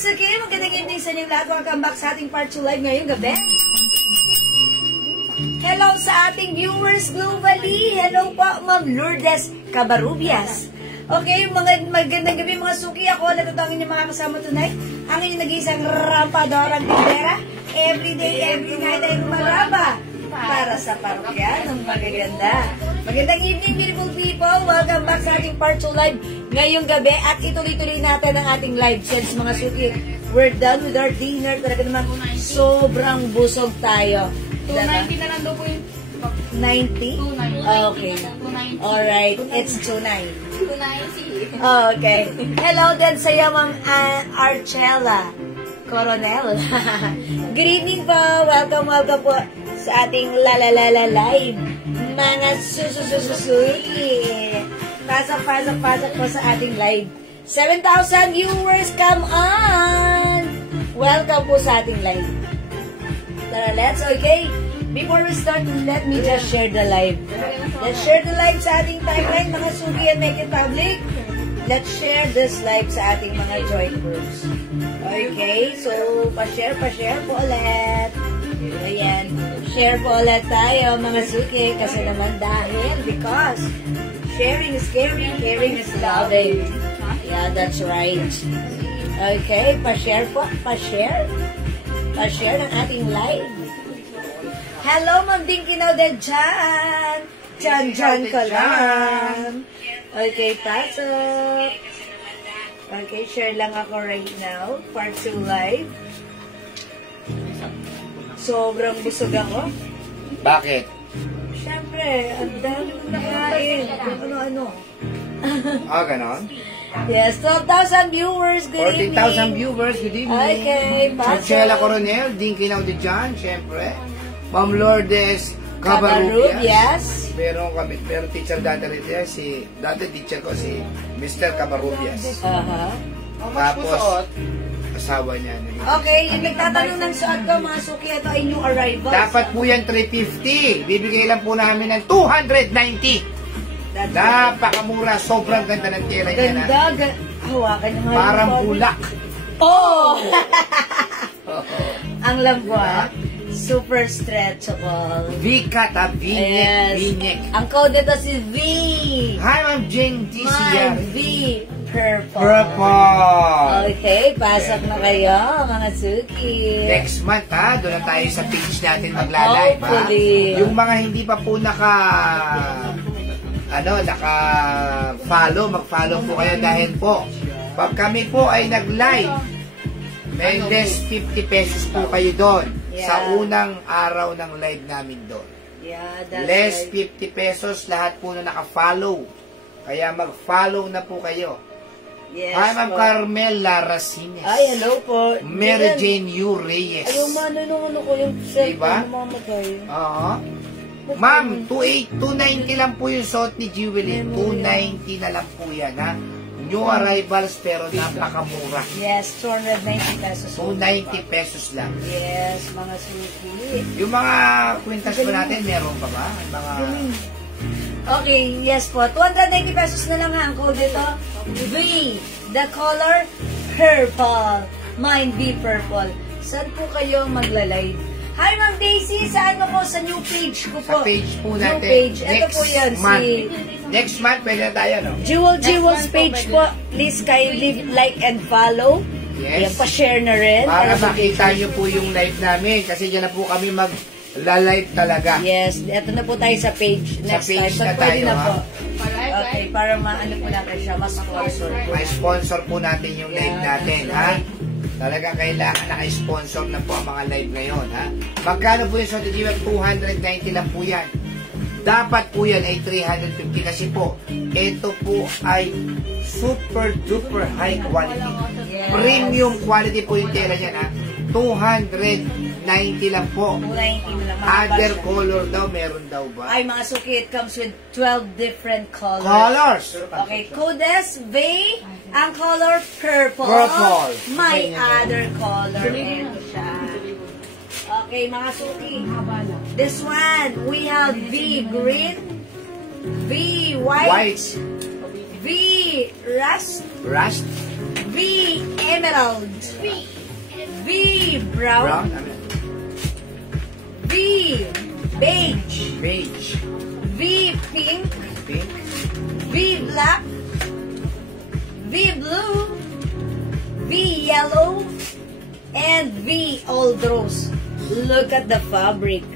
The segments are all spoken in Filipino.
Suki, magandang evening sa inyo lahat. Welcome back sa ating part 2 live ngayong gabi. Hello sa ating viewers globally. Hello po, Ma'am Lourdes Cabarubias. Okay, magandang gabi mga Suki. Ako, natatawagin yung mga kasama tonight. Ang inyong nag-iisang rampadorang tindera. Every day, every night ay maraba para sa parokya ng magaganda. Magandang evening, beautiful people. Welcome back sa ating part 2 live ngayong gabi. At ituloy-tuloy natin ang ating live since mga Suki, we're done with our dinner. Talaga naman, sobrang busog tayo. 290 na lang daw po yung 90? 290. Okay. 290. Alright, it's 29. 290. Okay. Hello din sa iyo, Ma'am Archela Coronel. Good evening po. Welcome po sa ating live. Mga sususususuki. Pasok po sa ating live. 7,000 viewers, come on! Welcome po sa ating live. Tara, let's, okay? Before we start, let me just share the live. Let's share the live sa ating timeline, mga Suki and Make It Public. Let's share this live sa ating mga joint groups. Okay, so, pa-share po ulit. Ayan, share po ulit tayo, mga Suki, kasi naman because sharing is caring, caring is loving. Yeah, that's right. Okay, pa-share po, pa-share ng ating live. Hello, Ma'am Dinky now din dyan. Dyan ko lang. Okay, pasok. Okay, share lang ako right now. Part 2 live. Sobrang busog ako. Bakit? Siyempre, ang dami kong nakain. Ano-ano. Ganon? Yes, 12,000 viewers. Good evening. 14,000 viewers. Good evening. Okay, pasok. Archela Coronel, Dinky now de John, siyempre. Ma'am Lourdes Cabarubias. Meron teacher dati rin yan, dati teacher ko si Mr. Cabarubias. Tapos, asawa niya. Okay, yung nagtatanong ng suot ko, mga Suki, ito ay new arrivals. Dapat po yan 350. Bibigay lang po namin ng 290. Napakamura, sobrang ganda ng tira niya na. Ganda, hawakan yung parang bulak. Oh! Ang lambot. Super stretchable. V-cut, V-neck. Ang code nito si V. Hi, Ma'am Jing TCR. V. Purple. Okay, pasok na kayo, mga Suki. Next month, doon na tayo sa page natin magla-live, Yung mga hindi pa po naka-follow, mag-follow po kayo dahil po, pag kami po ay nag-live, may less 50 pesos po kayo doon. Sa unang araw ng live namin doon. Less 50 pesos lahat po na naka-follow. Kaya mag-follow na po kayo. Yes, hi, Ma'am Carmela Racines. Ay, hello po. Mary Jane U. Reyes. Ayaw manunong ko yung cellphone mamatay. Oo. Ma'am, 290 lang po yung suot ni Jewelin. 290 na lang po yan, ha? New arrivals pero napakamura. Yes, 290 pesos. 290 pesos lang. Yes, mga Suki. Yung mga kwintas po natin, meron pa ba? Okay, yes po. 290 pesos na lang ang code dito. V, the color purple. Mine V purple. Saan po kayo magla-live? Hi, Ma'am Daisy! Saan mo po? Sa new page ko po. Sa page po natin. New page. Ito po yan. Next month, pwede na tayo, no? Jewel's page po. Please kindly like and follow. Yes. Yan, pa-share na rin. Para makita nyo po yung live namin. Kasi dyan na po kami La-live talaga. Yes, eto na po tayo sa page. Next page time. na Pwede tayo, na ha? po. Para Okay, para maano po natin siya, mas sponsor. May sponsor po natin yung live natin, ha? Talagang kailangan naka-sponsor na po ang mga live ngayon, ha? Magkano po yung Soto G-Web? 290 lang po yan. Dapat po yan ay 350 kasi po, ito po ay super duper high quality. Yes. Premium quality po yung tela niyan, ha? 290 lang po. 290 na lang. Other color daw, meron daw ba? Ay, mga suki, it comes with 12 different colors. Colors! Okay, Codes V, ang color purple. Purple. May other color. Ito siya. Okay, mga suki. This one, we have V green, V white, V rust, Rust? V emerald, V brown, V beige, Beige. V pink, Pink. V black, V blue, V yellow, and V old rose. Look at the fabric.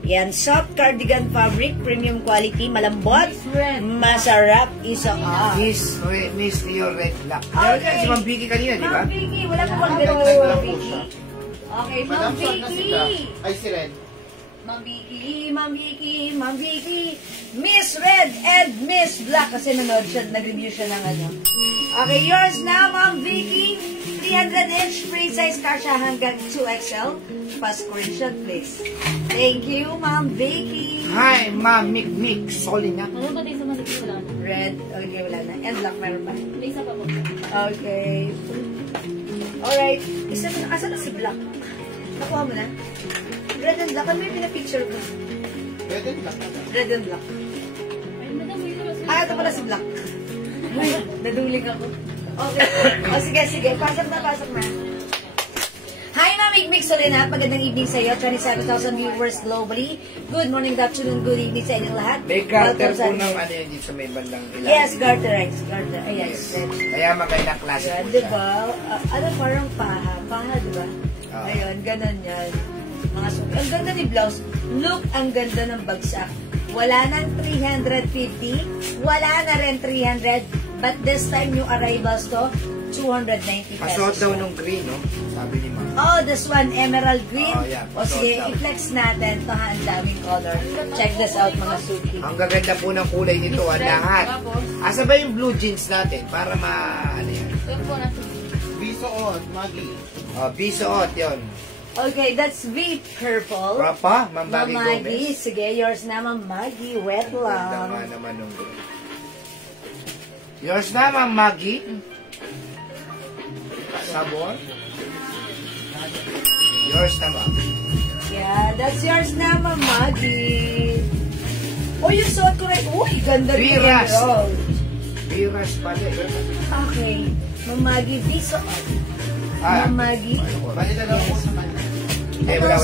Yan, soft cardigan fabric, premium quality, malambot, masarap, isa-off. Miss Leo Red Black. Okay. Okay. Si Ma'am Vicky kanina, di ba? Ma'am Vicky, wala po bang biro Nagtag Ma'am lang po Vicky? siya. Okay, Ma'am Madam, short na Vicky. sila. Ay, si Red. Ma'am Vicky, Ma'am Vicky, Ma'am Vicky, Miss Red and Miss Black. Kasi nanood siya, nag-review siya ng ano. Okay, yours now, Ma'am Vicky. 300-inch free size kasha hanggang 2XL. Pa-screenshot, please. Thank you, Ma'am Vicky. Hi, Ma'am Mick. Sorry na. Ano ba tayo sa malikit wala na? Red, okay, wala na. And black, meron pa. May isa pa po. Okay. Alright. Asa na si Black? Nakuha mo na? Red and black. Ano yung pinapicture ko? Red and Black na ba? Red and black. Ay, madam, may ito Ah, ito pala si Black. Uy, naduling ako. Okay. O, sige. Pasok na. Hi, Ma'am Mix Solenat. Magandang evening sa iyo. 27,000 viewers globally. Good morning, good afternoon, good evening sa inyong lahat. May garter Welcome po sa- ng ano yun dito sa may bandang ilalim. Yes, garter rights. Garter. Ayan. Yes. Red. Kaya magkailang klase Ayan, po di siya. ba? Ano, parang paha. Paha, di ba? Oo. Ayun, ganun yan. Mga suki. Ang ganda ni blouse. Look, ang ganda ng bagsak. Wala nang 350. Wala na rin 300. But this time, new arrivals to, 290 Pasuot pesos. daw nung green, no? Sabi ni Ma'am. Oh, this one, emerald green. Oh, yeah. O sige, Pasuot daw. i-flex natin. Ito ha, ang daming color. Check this out, mga suki. Ang gaganda po ng kulay nito, ang lahat. Asa ba yung blue jeans natin? Para ano yan? Doon po natin. Bisuot, Maggie. Bisuot, yun. Okay, that's V purple. Papa, Ma'am Maggie Maggie, Gomez. sige, yours naman, Maggie, wet Ang ganda nga lang. naman nung green. Yours na, Ma'am Maggie. Sabon. Yours na, Ma'am. Yeah, that's yours naman, Maggie. Oh, yung suot ko rin. Uy, ganda rin. Viras. Emerald. Viras pala eh. Okay, Ma'am Maggie, V suot. Ah, Ma'am Maggie. Bali dalawa po sa kanya. Eh, wala.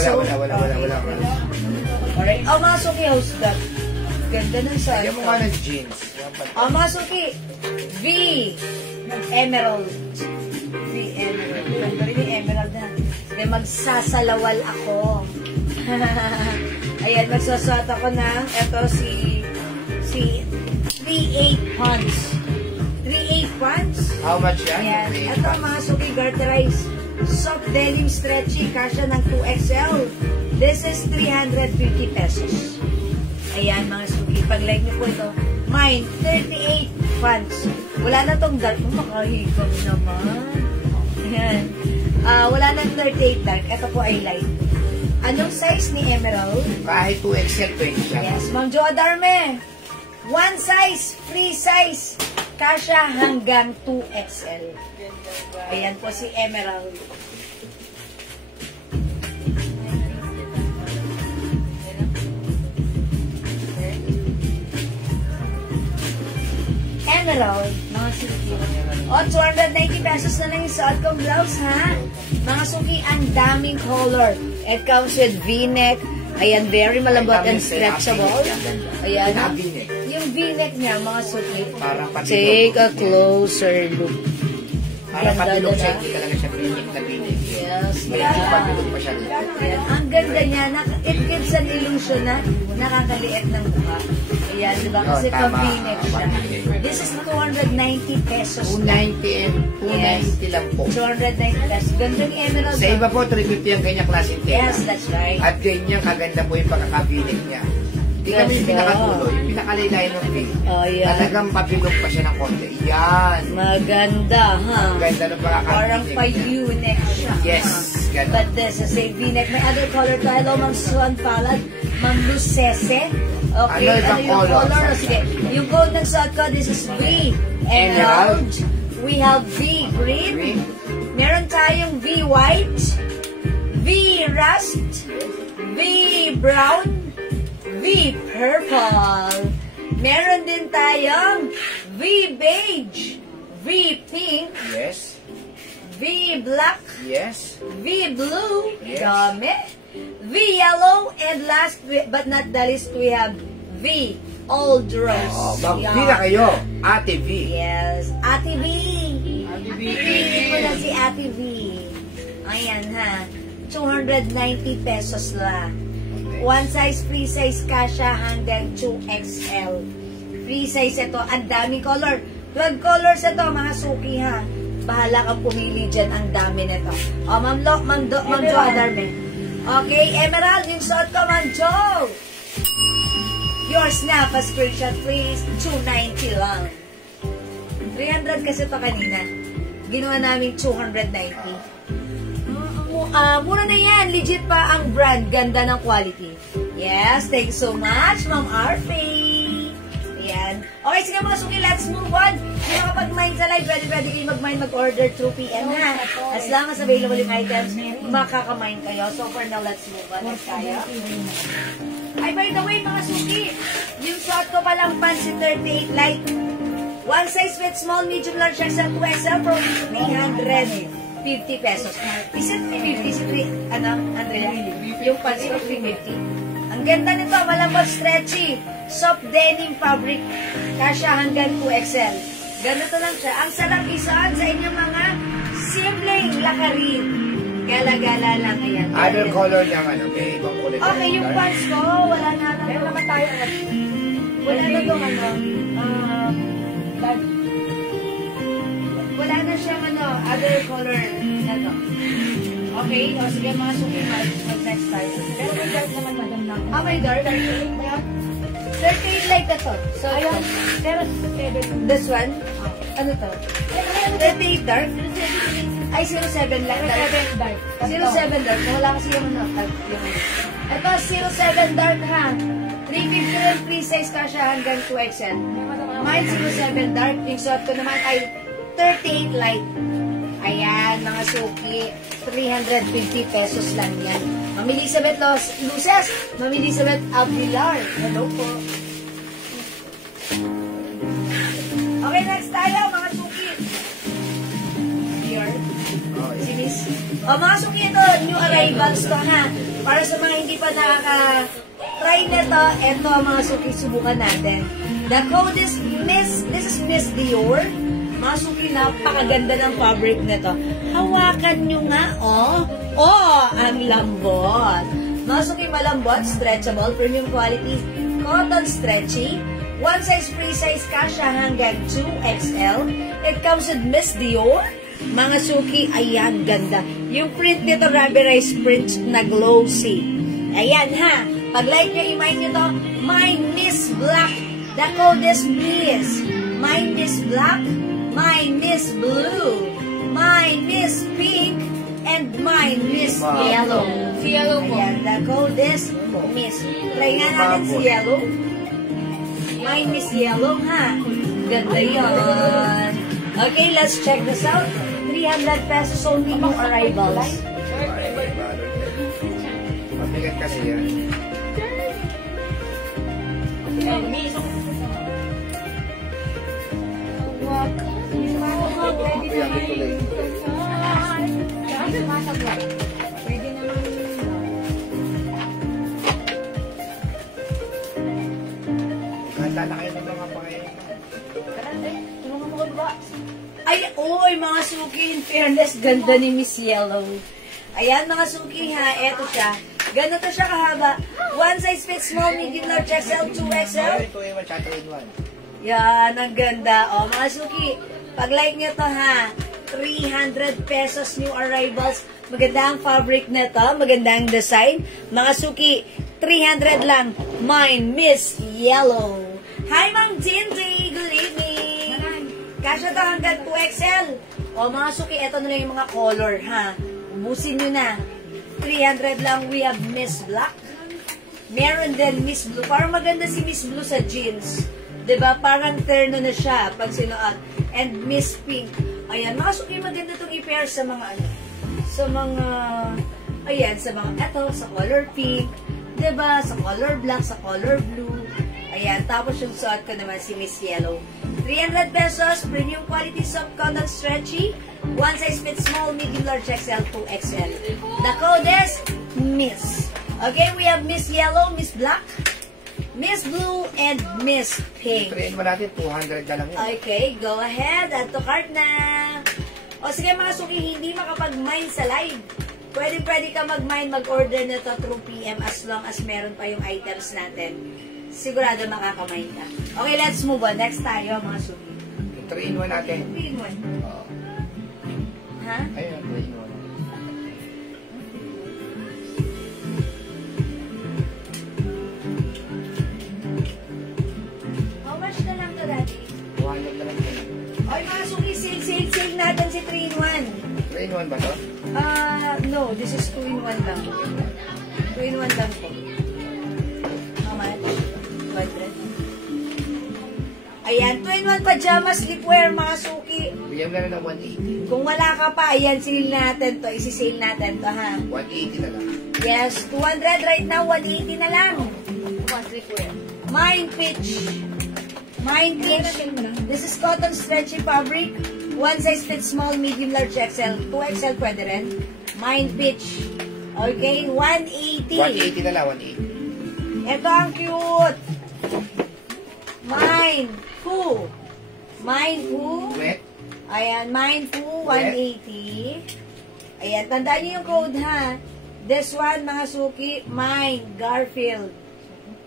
Alright. Oh, mga suki, host that. Ganda ng suot. Lagyan mo nga ng jeans. Oh, mga suki. V. Emerald. V. Emerald. Ganda rin yung emerald na. Sige, magsasalawal ako. Ayan, magsusuot ako ng, eto si 3/8 pants. 3/8 pants. How much yan? Ayan. Ito mga suki, garterize. Soft denim stretchy. Kasya ng 2XL. This is 350 pesos. Ayan mga suki. Pag-like niyo po ito. Mine, 38 pants. Wala na tong dark. Makahigam naman. Ayan. Wala nang 38 dark. Ito po ay light. Anong size ni Emerald? Kahit 2XL, 20 siya. Yes, Ma'am Jo Adarme. One size, free size. Kasya hanggang 2XL. Ayan po si Emerald. Emerald, mga suki. O, 290 pesos na lang yung suot kong blouse, ha? Mga suki, ang daming color. It comes with V-neck. Ayan, very malambot and stretchable. Ayan. Nabinet. Yung V-neck niya, mga suki. Parang patilog. Take a closer look. Parang Ganda, patilog siya. diba? Hindi talaga siya pinik na pinik. Yes. pabilog pa siya. Ayan, ang ganda niya. It gives an illusion na nakakaliit ng mukha. Ayan, di ba? Kasi Oh, tama. pag-V-neck siya. This is 290 pesos. 290 and 290 lang po. 290 pesos. Gandang emerald. Sa iba po, 350 ang ganyang klaseng tela. Yes, that's right. At ganyan kaganda po yung pagkakabinig niya. Hindi kami yung pinakatulo, yung pinakalaylay ng V. Oh, yeah. Talagang pabilog pa siya ng konti. Yan. Maganda, ha? Ang ganda ng Parang pagkakabinig. pa-U-neck siya. Yes, ha? ganun. But this is a V-neck. May other color tayo. Hello, Ma'am Swan Palad. Ma'am Lucese. Okay, Ano ibang yung color? color? Sige. Yung gold ng suot ko, this is V. Emerald. We have V green. Green. Meron tayong V white. V rust. V brown. V purple. Meron din tayong V beige. V pink. Yes. V black. Yes. V blue. Yes. Dami. V yellow. And last but not the least, we have V old rose. Oh, Yan. magbila kayo. Ate V. Yes. Ate V. Ate V. Piliin mo na si Ate V. Ayan ha. 290 pesos lang. One size, free size kasha hanggang 2XL. Free size ito. Ang daming color. 12 colors ito, mga suki ha. Bahala kang pumili dyan. Ang dami nito. O, Ma'am Jo Adarme. Okay, Emerald, yung suot ko, Ma'am Jo. Your snap a screenshot, please. 290 lang. 300 kasi ito kanina. Ginawa namin 290. Mura na yan. Legit pa ang brand. Ganda ng quality. Yes, thanks so much, Ma'am Arfie. Ayan. Okay, sige mga suki, let's move on. Kung makapag-mine sa live, pwede kayo mag-mine, mag-order through PM ha. As long as available yung items, makaka-mine kayo. So for now, let's move on. Next tayo. Ay, by the way, mga suki, yung short ko palang pants 38 light. One size fit small, medium, large, XL, 2XL for 350 pesos. Is it 350? Is it Andrea? Yung pants ko 350. Ang ganda nito, malambot, stretchy, soft denim fabric, kasya hanggang 2XL. Ganito lang siya. Ang sarap isuot sa inyong mga simpleng lakarin. Gala-gala lang. Ayan. Other color niyang ano, may ibang kulay. Okay, yung pants ko, wala na lang. Meron naman tayo. Wala na itong ano, wala na siyang ano, other color na to. Okay, o sige mga suki, mag-next tayo. Pero may dark naman, madam na. Ah, may dark? 38 like na to. So, ayun. Pero, this one? Ano to? 38 dark? Ay, 07 like dark. 07 dark. Wala kasi yung ano. Ito, 07 dark ha. 350 rin free size kasha hanggang 2XL. Mine 07 dark. Yung suot ko naman ay 38 light. Ayan, mga suki. 350 pesos lang yan. Ma'am Elizabeth Luces. Ma'am Elizabeth Aguilar. Hello po. Okay, next tayo, mga suki. Here. Si Miss. O, mga suki, ito, new arrivals to ha. Para sa mga hindi pa nakaka-try nito, ito, mga suki, subukan natin. The code is this is Miss Dior. Mga suki, napakaganda ng fabric nito. Hawakan nyo nga, oh. Oh, ang lambot. Mga suki, malambot, stretchable, premium quality, cotton stretchy, one size free size kasha hanggang 2XL. It comes with Miss Dior. Mga suki, ayan, ganda. Yung print nito, rubberized print na glossy. Ayan ha. Pag like nyo, i-mind nyo to, My Miss Black. The code is Miss. My Miss Black. My Miss Blue, My Miss Pink, and My Miss Yellow. Si Yellow po. Ayan, the code is Miss. Try nga natin si Yellow. My Miss Yellow, ha? Ganda yun. Okay, let's check this out. 300 pesos only new arrivals. Mabigat kasi yan. Pwede naman Handa na kayo ng mga pangayon. Ay, oy, mga suki, in fairness, ganda ni Miss Yellow. Ayan, mga suki ha. Eto siya. Ganito siya kahaba. One size fits small, medium, large, XL, 2XL. 2-in-1, tsaka 3-in-1. Yan, ang ganda. O, mga suki, pag-like nyo to ha, 300 pesos new arrivals. Maganda ang fabric na to. Maganda ang design. Mga suki, 300 lang. Mine, Miss Yellow. Hi, Ma'am Jindy. Good evening. Kasya to hanggang 2XL. O, mga suki, eto na lang yung mga color, ha. Ubusin nyo na. 300 lang. We have Miss Black. Meron din Miss Blue. Parang maganda si Miss Blue sa jeans. Diba? Parang terno na siya pag sinuot. And Miss Pink. Ayan, mga suki, maganda itong i-pair sa mga ano. Sa mga, ayan, sa mga, eto, sa color pink. Diba? Sa color black, sa color blue. Ayan, tapos yung suot ko naman si Miss Yellow. 300 pesos, premium quality soft cotton stretchy. One size fits small, medium, large, XL, 2XL. The code is Miss. Okay, we have Miss Yellow, Miss Black, Miss Blue, and Miss Pink. 3-in-1 natin, 200 na lang yun. Okay, go ahead. Add to cart na. O sige mga suki, hindi makapag-mine sa live. Pwede ka mag-mine, mag-order na to through PM as long as meron pa yung items natin. Sigurado makaka-mine ka. Okay, let's move on. Next tayo mga suki. 3-in-1 natin. 3-in-1. Oo. Ha? Ayun, 3-in-1. How much na lang to dati? 200 na lang yun. Oy mga suki, sale natin si 3-in-1. 3-in-1 ba to? No, this is 2-in-1 lang. 2-in-1 lang po. How much? 200. Ayan, 2-in-1 pajama sleepwear, mga suki. Bigyan na lang ng 180. Kung wala ka pa, ayan, sale natin to. Isi-sale natin to, ha? 180 na lang. Yes, 200 right now, 180 na lang. Mind Pitch. Mind Pitch. This is cotton stretchy fabric. One size fits small, medium, large, XL. 2XL pwede rin. Mind Pitch. Okay, 180. 180 na lang, 180. Ito ang cute. Mind Poo. Mind Poo. Wet. Ayan, Mind Poo, 180. Ayan, tandaan niyo yung code, ha? This one, mga suki, Mind Garfield.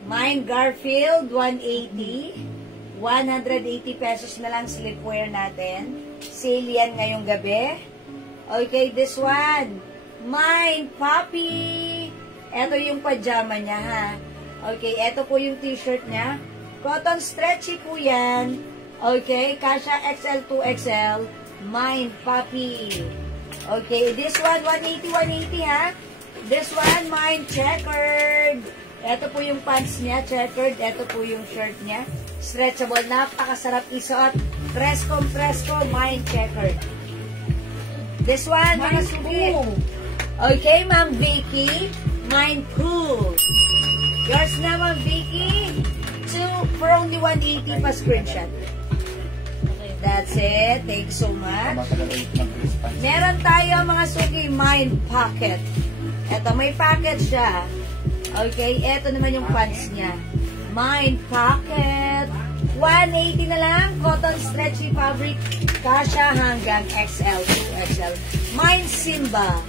Mind Garfield, 180. 180 pesos na lang sleepwear natin. Sale yan ngayong gabi. Okay, this one, Mind Puppy. Ito yung pajama niya, ha? Okay, ito po yung t-shirt niya. Cotton stretchy po yan. Okay, kasha XL, 2XL. Mind Puppy. Okay, this one, 180, ha? This one, Mind Checkered. Ito po yung pants niya, checkered. Ito po yung shirt niya. Stretchable, napakasarap isuot. Presko, Mind Checkered. This one, mga suki. Okay, Ma'am Vicky. Mind Cool. Yours na, Ma'am Vicky. For only 180 pa screenshot. That's it. Thank you so much. Meron tayo, mga suki, Mind Pocket. Ito, may pocket siya. Okay, ito naman yung pants niya. Mind Pocket. 180 na lang. Cotton stretchy fabric. Kasha hanggang XL, 2XL. Mind Simba.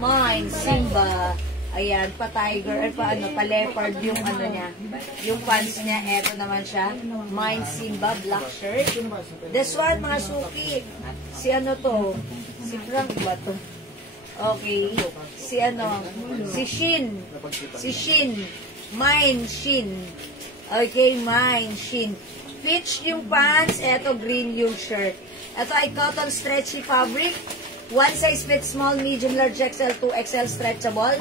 Mind Simba. Ayan, pa-tiger, pa-leopard yung ano niya. Yung pants niya, eto naman siya. Mind Simba, black shirt. This one, mga suki. Si ano to? Si Frank ba to? Okay. Si ano? Si Shin. Si Shin. Mind Shin. Okay, Mind Shin. Peach yung pants. Eto, green yung shirt. Ito ay cotton stretchy fabric. One size fits small, medium, large, XL, 2XL stretchable.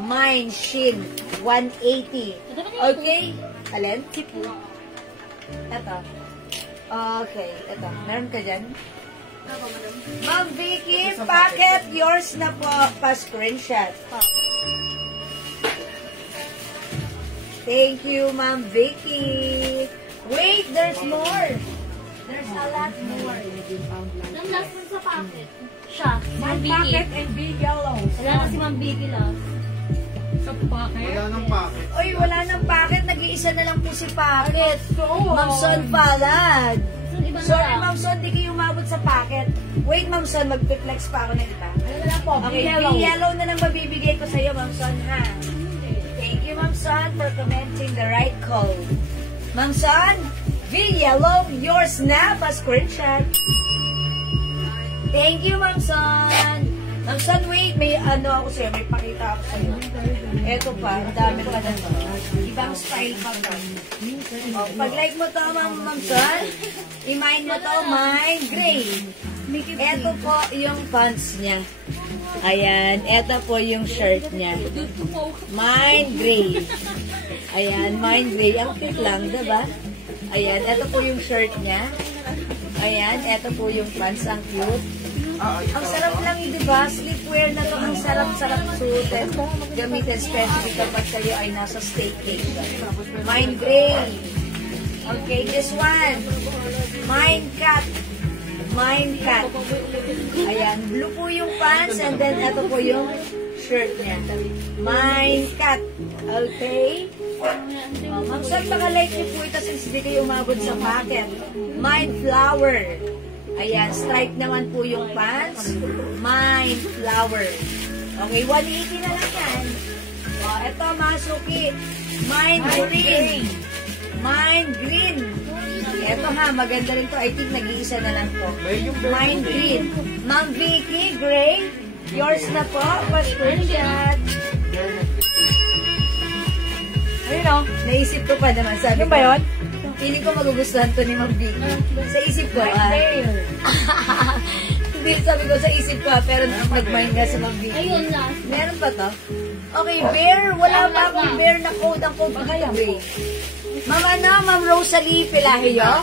Mind Shin. 180. Okay. Alin? Ito. Okay. Ito. Meron ka dyan? Ma'am Vicky, packet. Yours na po. Pa-screenshot. Thank you, Ma'am Vicky. Wait, there's more. There's a lot more. Ang last one sa packet. Siya, Ma'am Vicky. Packet and big yellow. Wala na si Ma'am Vicky last. Sa packet? Wala nang packet. Uy, wala nang packet. Nag-iisa na lang po si packet. Ma'am Son Palad. Iba na Sorry, lang. Ma'am Son, di kayo umabot sa packet. Wait, Ma'am Son, mag-flex pa ako ng iba. Okay, yellow na lang mabibigay ko sa'yo, Ma'am Son, ha? Thank you, Ma'am Son, for commenting the right code. Ma'am Son, V-yellow, yours na, pa-screenshot. Thank you, Ma'am Son. Ma'am Son, wait, may ano ako sa'yo, may pakita ako sa'yo. Eto pa, ang dami pa na to. Ibang style pa to. Oh, pag-like mo to, Ma'am Son, i-mine mo to, mine gray. Eto po yung pants niya. Ayan, eto po yung shirt niya. Mine gray. Ayan, mine gray. Ang cute lang, diba? Ayan, eto po yung shirt niya. Ayan, eto po yung pants. Ang cute. Ang sarap lang yun, diba? Sleepwear na to. Ang sarap-sarap suited. Gamitin specific kapag kayo ay nasa staycation. Mine gray. Okay, this one. Mine cat. Mine cat. Ayan, blue po yung pants and then ito po yung shirt niya. Mine cat. Okay? Ma'am Son, baka-like niyo po ito since hindi kayo umabot sa packet. Mine flower. Ayan, stripe naman po yung pants. Mine flower. Okay, 180 na lang yan. Ito, Masuki. Mine green. Mine green. Ito ha, maganda rin to. I think nag-iisa na lang to. Mine green. Ma'am Vicky, gray. Yours na po. Pa-screenshot. Ayun o, naisip ko pa naman. Sabi ba yun? Feeling ko magugustuhan to ni Ma'am Vicky. Sa isip ko, hindi, sabi ko sa isip ko, pero nag-mind nga sa Ma'am Vicky. Ayun na. Meron pa to? Okay, bear. Wala pa akong bear na code. Ang code ko gray. Ma'am ano, Ma'am Rosalie Pelahio?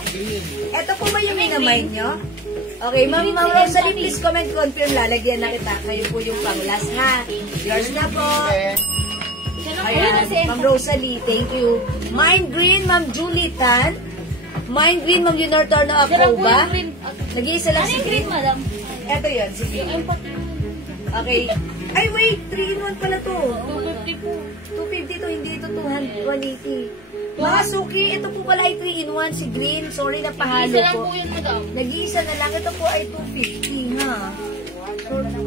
Ito po ba yung minamind nyo? Okay, Ma'am Rosalie, please comment, confirm. Lalagyan na kita. Kayo po yung pang-last, ha? Yours na po. Ayan, Ma'am Rosalie, thank you. Mine green, Ma'am Julie Tan. Mine green, Ma'am Leonor Torno ako ba? Nag-iisa lang si green. Madam? Ito yun, si green. Okay. Ay, wait! 3-in-1 pala to. 250 po. 250 to, hindi ito 180. Mga suki, ito po pala ay 3-in-1 si green. Sorry na pahalo Isa lang po. po yun, madam. Nag-iisa na lang. Ito po ay 250, ha?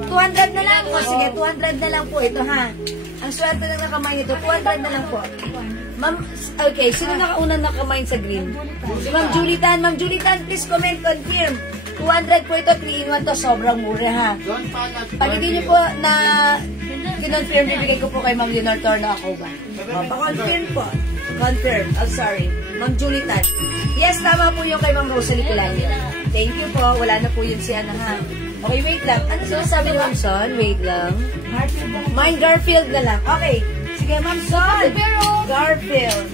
200 na lang po. Sige, 200 na lang po ito, ha? Ang swerte ng nakamay nito, 200 na lang po. Ma'am, okay, sino nakaunang nakamay sa green? Si Ma'am Julie Tan. Ma'am Julie Tan, please comment, confirm. 200 po ito, 3-in-1 to, sobrang mura, ha? Pag hindi niyo po na kinonfirm, bibigay ko po kay Ma'am Leonor Torno ako ba? Pa-confirm po. Confirm. Oh, sorry. Ma'am Julie Tan. Yes, tama po yung kay Ma'am Rosalie Pelahio. Thank you po. Wala na po yun si Ana, ha? Okay, wait lang. Ano sinasabi ni Ma'am Son? Wait lang. Mine Garfield na lang. Okay. Sige, Ma'am Son. Garfield.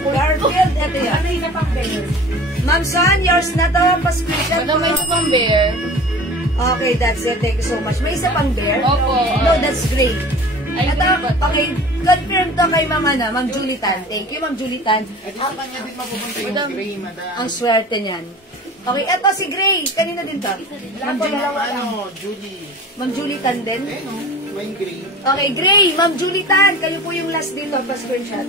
Garfield, ito yan. Ano yung napang bear? Ma'am Son, yours na to. Pa-screenshot Madam, mo. may isa pang bear. Okay, that's it. Thank you so much. May isa pang bear? Opo. No, that's great. Ay, Ito, green ba to? okay, confirm to kay Ma'am Julie Tan. Thank you, Ma'am Julie Tan. Sa kanya din mapupunta yung gray, madam. Ang swerte niyan. Okay, eto si Gray. Kanina din to. Julie. Ma'am Julie Tan din. May gray. Okay, Gray. Ma'am Julie Tan. Kayo po yung last dito. Pa-screenshot.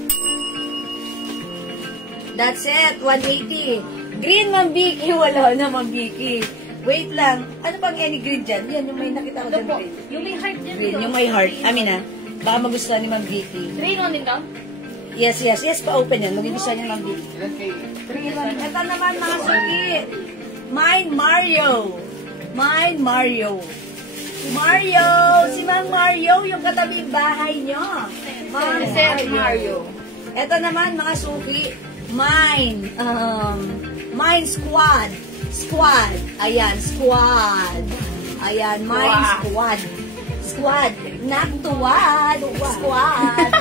That's it. 180. Green, Ma'am Vicky. Wala na, Ma'am Vicky. Wait lang. Ano pang any green dyan? Yan, yung may nakita ko dyan. Green. Yung may heart din Green, to. yung may heart. Amin na. Baka magustuhan ni Ma'am Vicky. 3-in-1 din to? Yes, yes. Yes, pa-open yan. Magugustuhan niya Ma'am Vicky. Ilan kayo? 3-in-1. Ito naman, mga suki. Mine Mario. Mine Mario. Mario! Si Mang Mario, yung katabi bahay nyo. Mang Mario. Ito naman, mga suki. Mine. Mine Squad. Squad. Ayan, Squad. Ayan, Mine Squad. Squad. Not tuwad. Squad.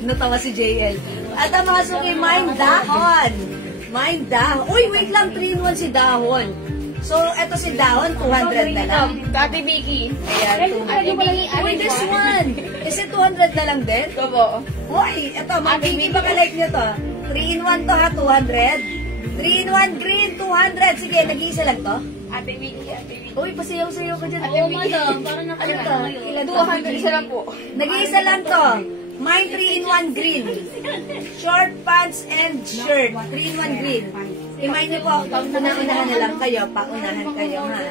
Natawa si JL. At ang mga suki, Mine Dahon. Mine Dahon. Uy, wait lang, 3-in-1 si Dahon. So, eto si Dahon, 200 na lang. Ate Vicky. Ayan, 200. Uy, this one. Is it 200 na lang din? Ito po. Uy, eto, Vicky, baka like nyo to. 3-in-1 to ha, 200. 3-in-1 green, 200. Sige, nag-iisa lang to. Ate Vicky, Ate Vicky. Uy, pasiyaw-sayaw ka dyan. Oo, madam. Parang Ano to? Ilan to? 200 isa lang po. Nag-iisa lang to. Mine 3-in-1 green. Short pants and shirt. 3-in-1 green. Imay niyo po, paunahan na lang kayo, paunahan kayo, ha?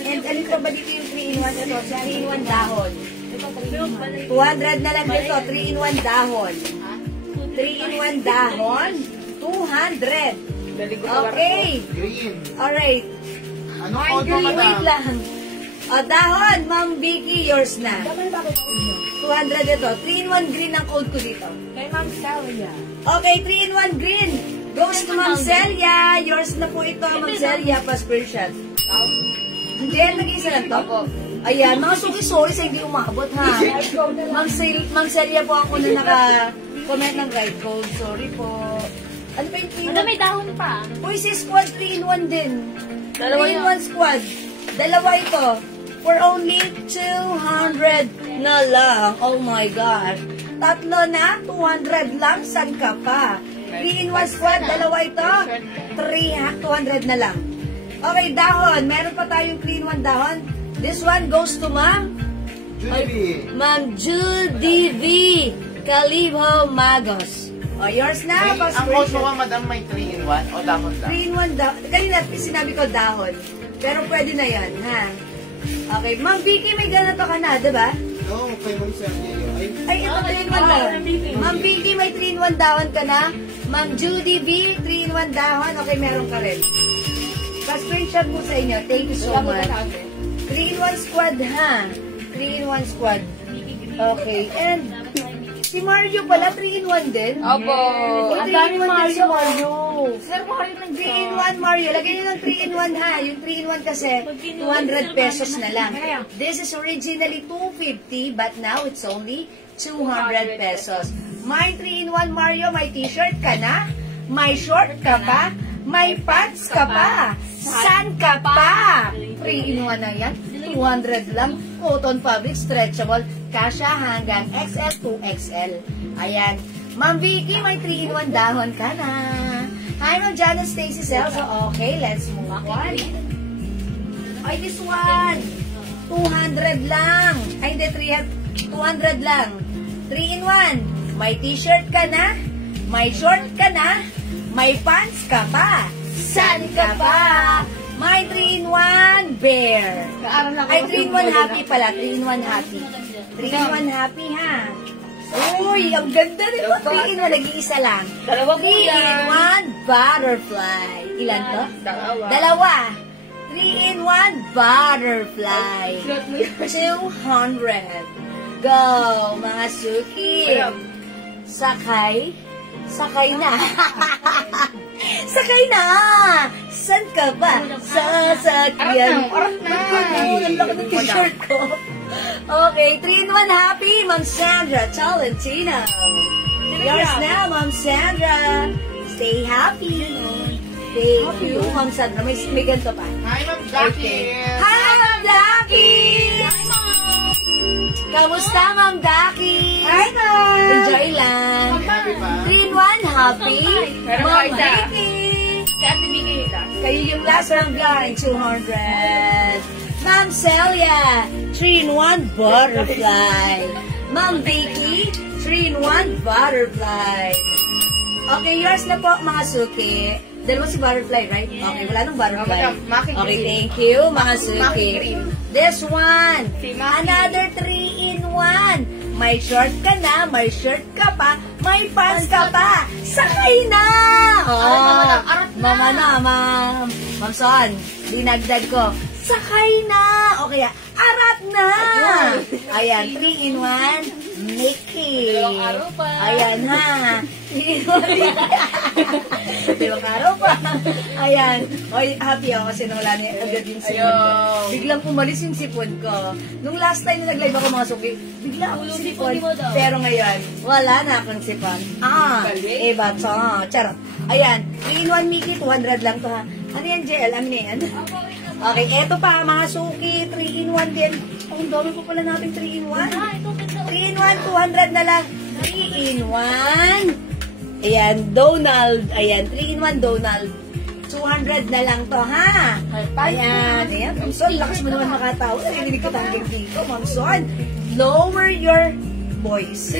And alin pa ba dito yung 3-in-1 ito? Sa 3-in-1 dahon. 200 na lang dito, 3-in-1 dahon. 3-in-1 dahon, 200. Okay. Green. Alright. Anong code mo, Wait madam? lang. O, dahon, Ma'am Vicky, yours na. 200 ito. 3-in-1 green ang code ko dito. Kay Ma'am Celia. Okay, 3-in-1 green. Goes to Ma'am Celia. Yours na po ito, Ma'am Celia, plus Persian. Hindi, nag-iisa lang to. Ayan, mga suki-sorry sa hindi umabot, ha? Ma'am Celia po ako na naka-comment ng right code. Sorry po. Ano ba yung 3-in-1? Ano, may dahon pa. Uy, si squad 3-in-1 din. 3-in-1 squad. Dalawa ito. For only 200 na lang. Oh my God. Tatlo na, 200 lang. San ka pa? 3-in-1 squad, dalawa ito. 200 na lang. Okay, dahon. Meron pa tayong 3-in-1 dahon. This one goes to Ma'am Ma'am Judy V. Calibho Magos. O, yours na. Ang code mo, madam, may 3-in-1 o dahon lang? 3-in-1 dahon. Kanina sinabi ko dahon. Pero pwede na yan, ha? Okay. Ma'am Vicky, may ganito ka na, diba? No, kay Ma'am Celia yun. Ay, ito 3-in-1 dahon. Ma'am Vicky, may 3-in-1 dahon ka na. Ma'am Judy B, 3-in-1 dahon. Okay, meron ka rin. Pa-screenshot po sa inyo. Thank you so much. 3-in-1 squad, ha? 3-in-1 squad. Okay. And si Mario pala, 3-in-1 din? Opo. Ang daming Mario. Sir Mario, ng 3-in-1 Mario. Lagyan nyo ng 3-in-1, ha? Yung 3-in-1 kasi, 200 pesos na lang. This is originally 250, but now it's only 200 pesos. May 3-in-1 Mario, may t-shirt ka na? May short ka pa? May pants ka pa? San ka pa? 3-in-1 na yan. 200 lang. Cotton fabric, stretchable. Kasha hanggang XL to XL. Ayan. Ma'am Vicky, may 3-in-1 dahon ka na. Hi, Ma'am Janet Stacy Celso. Okay, let's move on. Ay, this one. 200 lang. Ay, hindi, 200 lang. 3-in-1. May t-shirt ka na? May short ka na? May pants ka pa? San ka pa? May 3-in-1 bear. Ay, 3-in-1 happy pala. 3-in-1 happy. 3-in-1 happy, ha? Uy, ang ganda rin. 3-in-1, nag-iisa lang. 3-in-1 butterfly. Ilan to? Dalawa. 3-in-1 butterfly. 200. Go, mga suki. Sakay. Sakay na. Sakay na. San ka ba? Sasakyan. Ang laki ng t-shirt ko. Okay, 3-in-1 happy, Ma'am Sandra Tolentino. Yours now, Ma'am Sandra. Stay happy. Thank you, Ma'am Sandra. May ganito pa. Hi, Ma'am Jackie. Hi, Ma'am Jackie. Kamusta, Ma'am Jackie? Hi, Ma'am. Enjoy lang. Happy ba? 3-in-1 happy, Ma'am isa. Jackie. Kaya tibigay ito. Kayo yung last round guy, 200. Ma'am Celia, 3-in-1 butterfly. Ma'am Vicky, 3-in-1 butterfly. Okay, yours na po, mga suki. Dalawa si butterfly, right? Okay, wala nang butterfly. Okay, thank you, mga suki. This one, another 3-in-1. May short ka na, may shirt ka pa, may pants ka pa. Sakay na! Oh, mama na, ma'am. Ma'am Son, dinagdag ko. Sakay na! O kaya, arat na! Ayan, 3-in-1, Mickey. Ayan, ha? 3-in-1. Dalawang araw pa. Ayan. Oy, happy ako kasi nawala niya agad yung sipon ko. Biglang pumalis yung sipon ko. Nung last time na nag-live ako mga suki, bigla akong sipon. Pero ngayon, wala na akong sipon. Iba to. Charot. Ayan, 3-in-1 Mickey, 200 lang to, ha? Ano yan, JL? Ano yan? Okay, eto pa, mga suki, 3-in-1 din. Oh, ang dami pa pala natin 3-in-1. 3-in-1, 200 na lang. 3-in-1. Ayan, Donald. Ayan, 3-in-1 Donald. 200 na lang to, ha? Ayan, ayan. Ma'am Son, lakas mo naman makatawa. Narinig ko tangging dito, Ma'am Son. Lower your voice.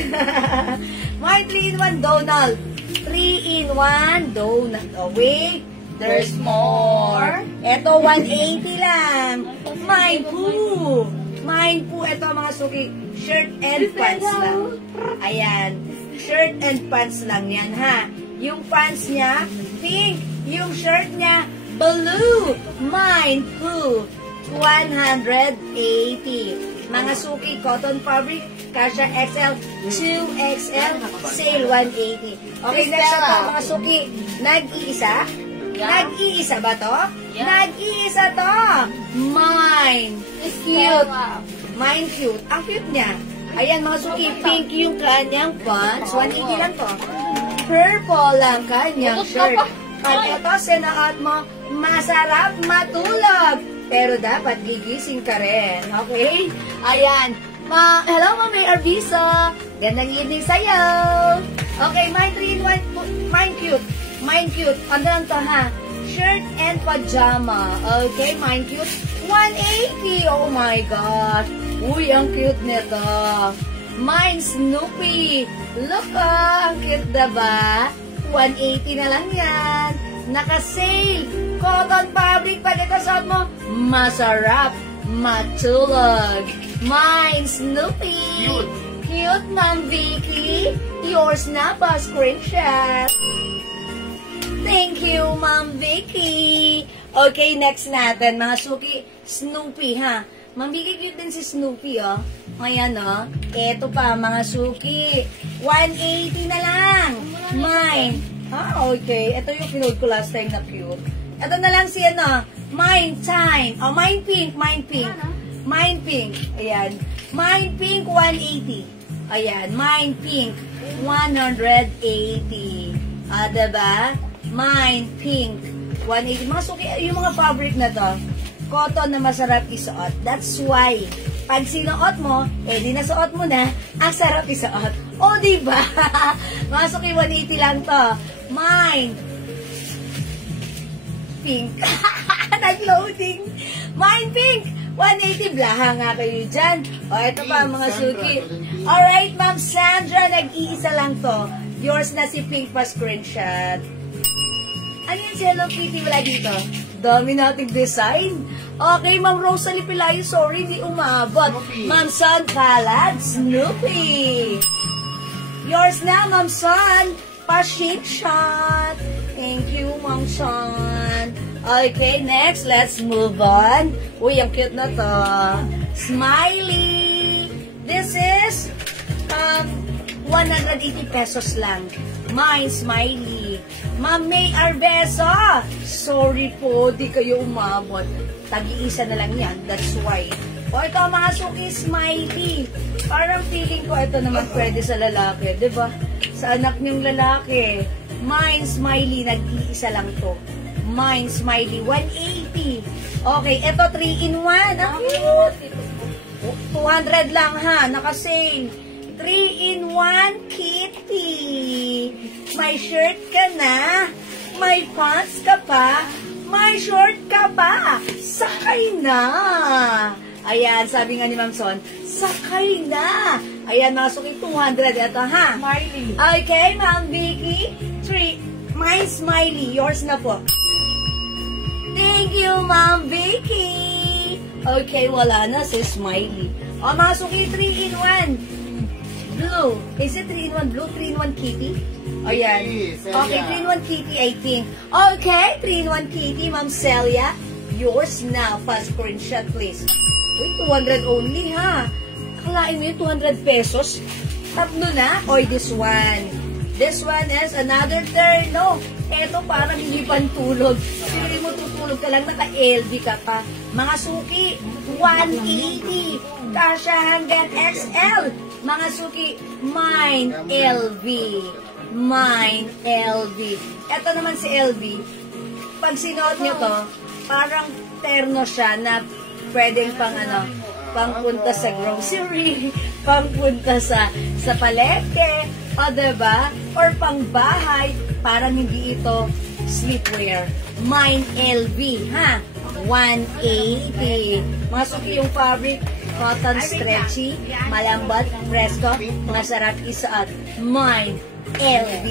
My 3-in-1 Donald. 3-in-1 Donald. Oh, wait. There's more. Ito, 180 lang. Mindful. Mindful. Ito, mga suki. Shirt and pants lang. Ayan. Shirt and pants lang yan, ha? Yung pants niya, pink. Yung shirt niya, blue. Mindful. 180. Mga suki, cotton fabric, kasha XL, 2XL, sale 180. Okay, next na to, mga suki. Nag-iisa? Nag-iisa ba to? Nag-iisa to. Mine. Cute. Mine cute. Ang cute niya. Ayan, mga suki, pink yung kanyang pants. 180 lang to. Purple lang kanyang shirt. Pag ito, sinuot mo, masarap matulog. Pero dapat gigising ka rin. Okay? Ayan. Hello, Ma'am May Arbiso. Gandang evening sa'yo. Okay, mine 3-in-1. Mine cute. Mine cute. Ano lang to, ha? Shirt and pajama. Okay, mine cute. 180. Oh my gosh. Uy, ang cute nito. Mine Snoopy. Look, ang cute, diba? 180 na lang yan. Naka-sale. Cotton fabric. Pag ito suot mo, masarap matulog. Mine Snoopy. Cute. Cute, Ma'am Vicky. Yours na pa, screenshot. Thank you, Ma'am Vicky. Okay, next natin, mga suki, Snoopy, ha? Ma'am Vicky, cute din si Snoopy, oh. Ayan, oh. Eto pa, mga suki. 180 na lang. Mine. Okay. Ito yung pinood ko last time na cute. Ito na lang si, ano, Mine Time. Oh, Mine Pink, Mine Pink. Mine Pink. Ayan. Mine Pink, 180. Ayan. Mine Pink, 180. Diba? Mine Pink, 180. Mga suki, yung mga fabric na to, cotton na masarap isuot. That's why, pag sinuot mo, di nasuot mo na, ang sarap isuot. O, diba? Mga suki, 180 lang to. Mine Pink. Nag-loading. Mine Pink, 180. Blaha nga kayo dyan. O, ito pa, mga suki. Alright, Ma'am Sandra, nag-iisa lang to. Yours na si Pink pa screenshot. Ano yung Hello Kitty wala dito? Dami nating design. Okay, Ma'am Rosalie Pilayo, sorry, hindi umabot. Ma'am Son Palad, Snoopy. Yours na, Ma'am Son. Pa-shake shot. Thank you, Ma'am Son. Okay, next, let's move on. Uy, ang cute na to. Smiley. This is 180 pesos lang. Mine, Smiley. Ma'am May Arbesa. Sorry po, di kayo umabot. Tag-iisa na lang yan. That's why. O ito mga suki, Smiley. Parang feeling ko ito naman pwede sa lalaki. Diba? Sa anak niyong lalaki. Mine, Smiley. Nag-iisa lang to. Mine, Smiley. 180. Okay, ito 3-in-1. Ang cute. 200 lang ha. Naka-sale. 3-in-1 kitty. May shirt ka na. May pants ka pa. May short ka pa. Sakay na. Ayan, sabi nga ni Ma'am Son, sakay na. Ayan, masukin 200. Ito ha. Smiley. Okay, Ma'am Vicky. 3. Mine Smiley. Yours na po. Thank you, Ma'am Vicky. Okay, wala na si Smiley. O, masukin 3-in-1. Blue. Is it 3-in-1 blue? 3-in-1 kitty? Ayan. Okay, 3-in-1 kitty, I think. Okay, 3-in-1 kitty, Ma'am Celia. Yours now. Fast screenshot, please. Uy, 200 only, ha? Akalain mo yung 200 pesos? Tatlo na? Or this one? This one is another turn. No, eto parang hindi pantulog. Hindi mo tutulog ka lang, naka-LV ka pa. Mga suki, 180. Kasha hanggang XL. Mga suki, Mine LV. Mine LV. Ito naman si LV. Pag sinuot nyo to, parang terno siya na pwedeng pang pangpunta sa grocery, pangpunta sa palete, o diba? Or pang bahay, parang hindi ito sleepwear. Mine LV, ha? 180. Mga suki yung fabric, cotton stretchy, malambot, fresco, masarap isuot. Mine LV.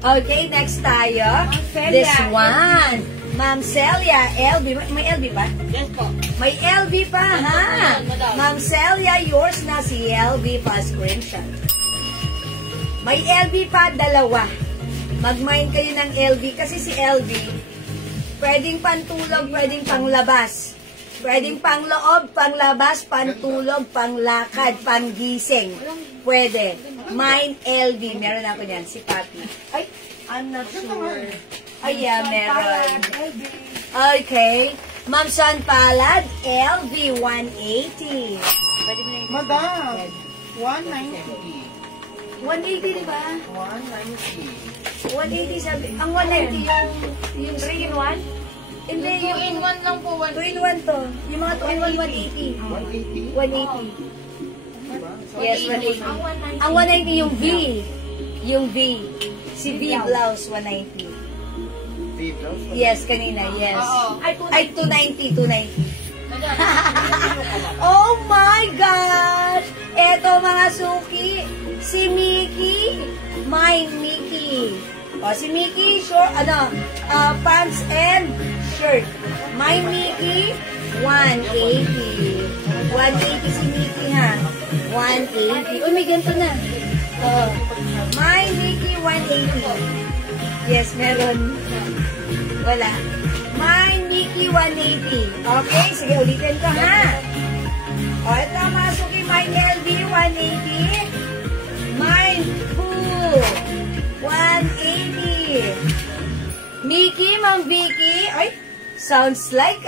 Okay, next tayo. This one. Ma'am Celia, LB. May LB pa? Yes po. May LB pa, ha? Madam. Ma'am Celia, yours na si LB pa screenshot. May LB pa, dalawa. Mag-mine kayo ng LB kasi si LB, pwedeng pantulog, pwedeng panglabas. Pwedeng pangloob, panglabas, pantulog, panglakad, panggising. Pwede. Mine LB. Meron ako niyan, si Papi. Ay, I'm not sure. Ay, yeah, meron. Okay. Ma'am San Palad, LV 180. Pwede mo na yung... Madam, 190. 180, di ba? 190. 180 sabi. Ang 190 yung 3 in 1? Hindi, Yung yung 2 in 1 lang po. 2 in 1 to. Yung mga 2 in 1, 180. 180. Yes, 180. Ang 190 yung V. Yung V. Si V blouse, 190. Yes, kanina, yes. Oo. Ay, 290, 290. Oh my gosh! Eto mga suki, si Mickey, mine Mickey. O, si Mickey, short, pants and shirt. Mine Mickey, 180. 180 si Mickey, ha? 180. Uy, may ganito na. Oh, mine Mickey, 180. Yes, meron. Wala. Mine Mickey, 180. Okay, sige, ulitin ko, ha? O, ito ang mga suki, mine LB, 180. Mine Poo, 180. Mickey, Ma'am Vicky. Ay, sounds like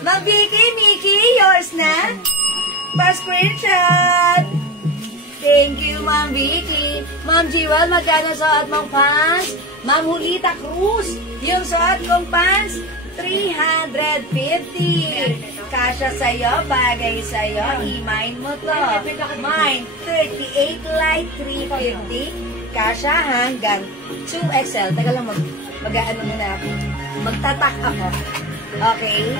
Ma'am Vicky, Mickey, yours na. Pa-screenshot. Thank you, Ma'am Vicky. Ma'am Jewel, magkano suot mong pants? Ma'am Julita Cruz, yung suot kong pants, 350. Kasya sa'yo, bagay sa'yo. I-mine mo to. Mine, 38 light, 350. Kasya hanggang 2XL. Taga lang mag-ano muna ako. Magtatak ako. Okay?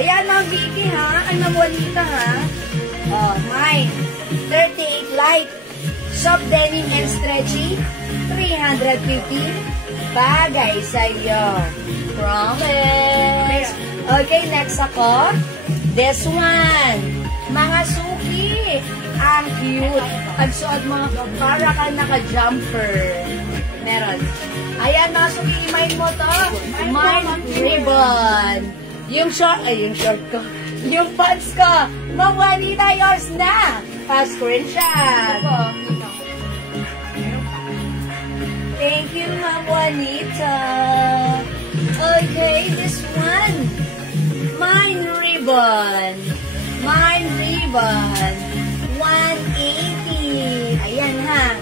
Ayan, Ma'am Vicky, ha? Ang Juanita, ha? Oh, mine, 38 light. Soft denim and stretchy, 350. Bagay sa'yo. Promise. Okay, next ako. This one. Mga suki. Ang cute. Pagsuot mo, para ka naka-jumper. Meron. Ayan, mga suki, i-mine mo to. Mine ribbon. Yung short ko. Yung pants ko. Ma'am Juanita, yours na. Pa-screenshot. Thank you, Ma'am Juanita. Okay, this one. Mine ribbon. Mine ribbon. 180. Ayan, ha.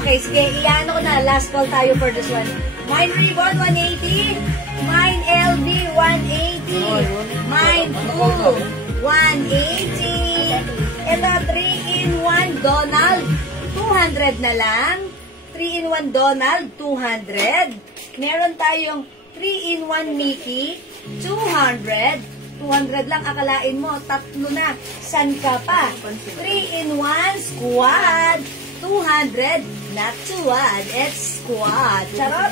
Okay, sige, iyan ko na. Last call tayo for this one. Mine ribbon, 180. Mine LB, 180. Mine Poo, 180. Ito, 3-in-1 Donald, 200 na lang. 3-in-1 Donald, 200. Meron tayong 3-in-1 Mickey, 200. 200 lang, akalain mo, tatlo na. San ka pa? 3-in-1 Squad, 200. Not tuwad, it's squad. Charot.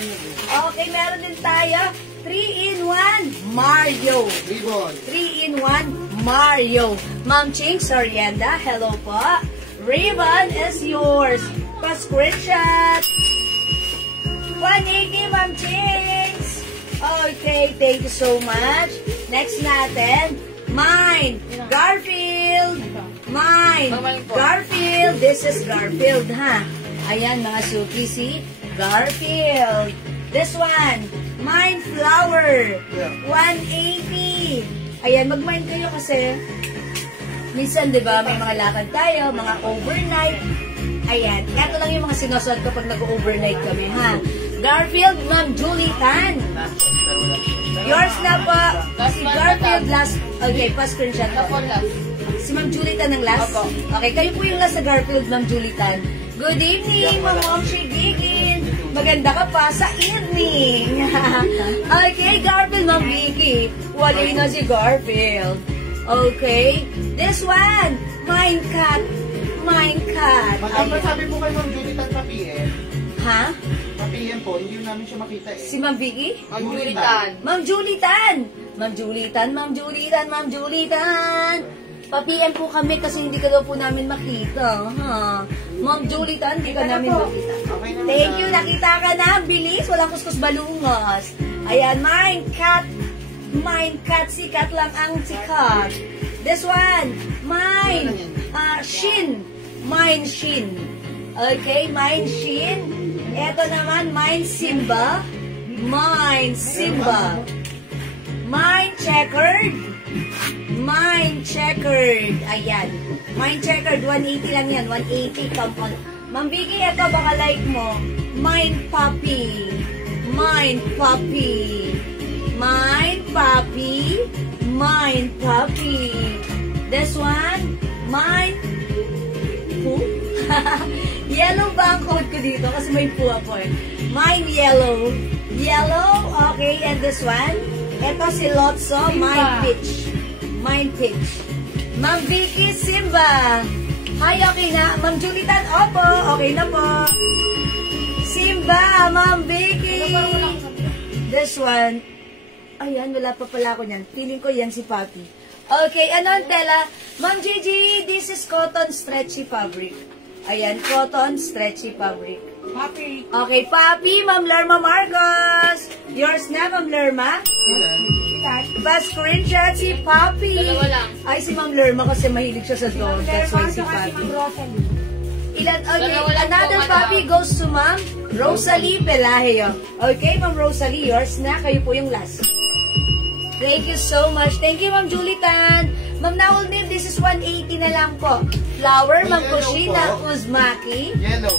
Okay, meron din tayo 3-in-1 Mario. 3-in-1 Mario. Ma'am Ching Sorienda, hello po. Ribbon is yours. Pa-screenshot. 180, Ma'am Chings. Okay, thank you so much. Next natin, mine, Garfield. Mine, Garfield. This is Garfield, ha? Ayan, mga suki, si Garfield. This one, mine flower. 180. Ayan, mag-mine kayo kasi minsan, di ba, may mga lakad tayo, mga overnight. Ayan, eto lang yung mga sinusuot kapag nag-overnight kami, ha? Garfield, Ma'am Julie Tan. Yours na po. Si Garfield last. Okay, pa-screenshot ko. Si Ma'am Julie Tan ang last? Okay, kayo po yung last sa Garfield, Ma'am Julie Tan. Good evening, Ma'am Shigigin. Maganda ka pa sa evening. Okay, Garfield, Ma'am Vicky. Wala na si Garfield. Okay, this one, Mine Cat. Mine Cat. Madam, sabi po kay Ma'am Julitan sa PM. Ha? PM po, hindi namin siya makita eh. Si Ma'am Vicky? Ma'am Julitan. Ma'am Julitan! Ma'am Julitan, Ma'am Julitan, Ma'am Julitan! Pa-PM po kami kasi hindi ka daw po namin makita. Ha? Ma'am Julitan, hindi ka namin makita. Okay naman. Thank you, nakita ka na. Bilis, walang kuskus balungos. Ayan, mine cat. Mine cat, sikat lang ang sikat. This one, mine, Shin. Mine Shin. Okay, mine Shin. Ito naman, mine Simba. Mine Simba. Mine checkered. Mine checkered. Ayan. Mine checkered, 180 lang yan. 180, come on. Ma'am Vicky, ito baka like mo. Mine puppy. Mine puppy. Mine puppy. Mine puppy. This one, mine poo. Yellow ba ang code ko dito? Kasi may poo ako eh. Mine yellow. Yellow, okay. And this one, ito si Lotso, mine peach. Mine peach. Ma'am Vicky, Simba. Hi, okay na. Ma'am Julitan, opo. Okay na po. Simba, Ma'am Vicky. This one, ayan, wala pa pala ako niyan. Feeling ko yan si Papi. Okay, ano ang tela? Ma'am Gigi, this is cotton stretchy fabric. Ayan, cotton stretchy fabric. Happy. Okay, Papi, Ma'am Lerma Marcos. Yours na, Ma'am Lerma. Pa-screenshot si Papi. Dalawa lang. Ay, si Ma'am Lerma kasi mahilig siya sa dog. That's why si Papi. Ilan, okay, Dalawa lang another po, Papi goes to Ma'am Rosalie Pelahio. Okay, Ma'am Rosalie, yours na. Kayo po yung last. Thank you so much. Thank you, Ma'am Julitan. Ma'am Naulmin, this is 180 na lang po. Flower, Ma'am Yellow Kushina po. Uzmaki. Yellow.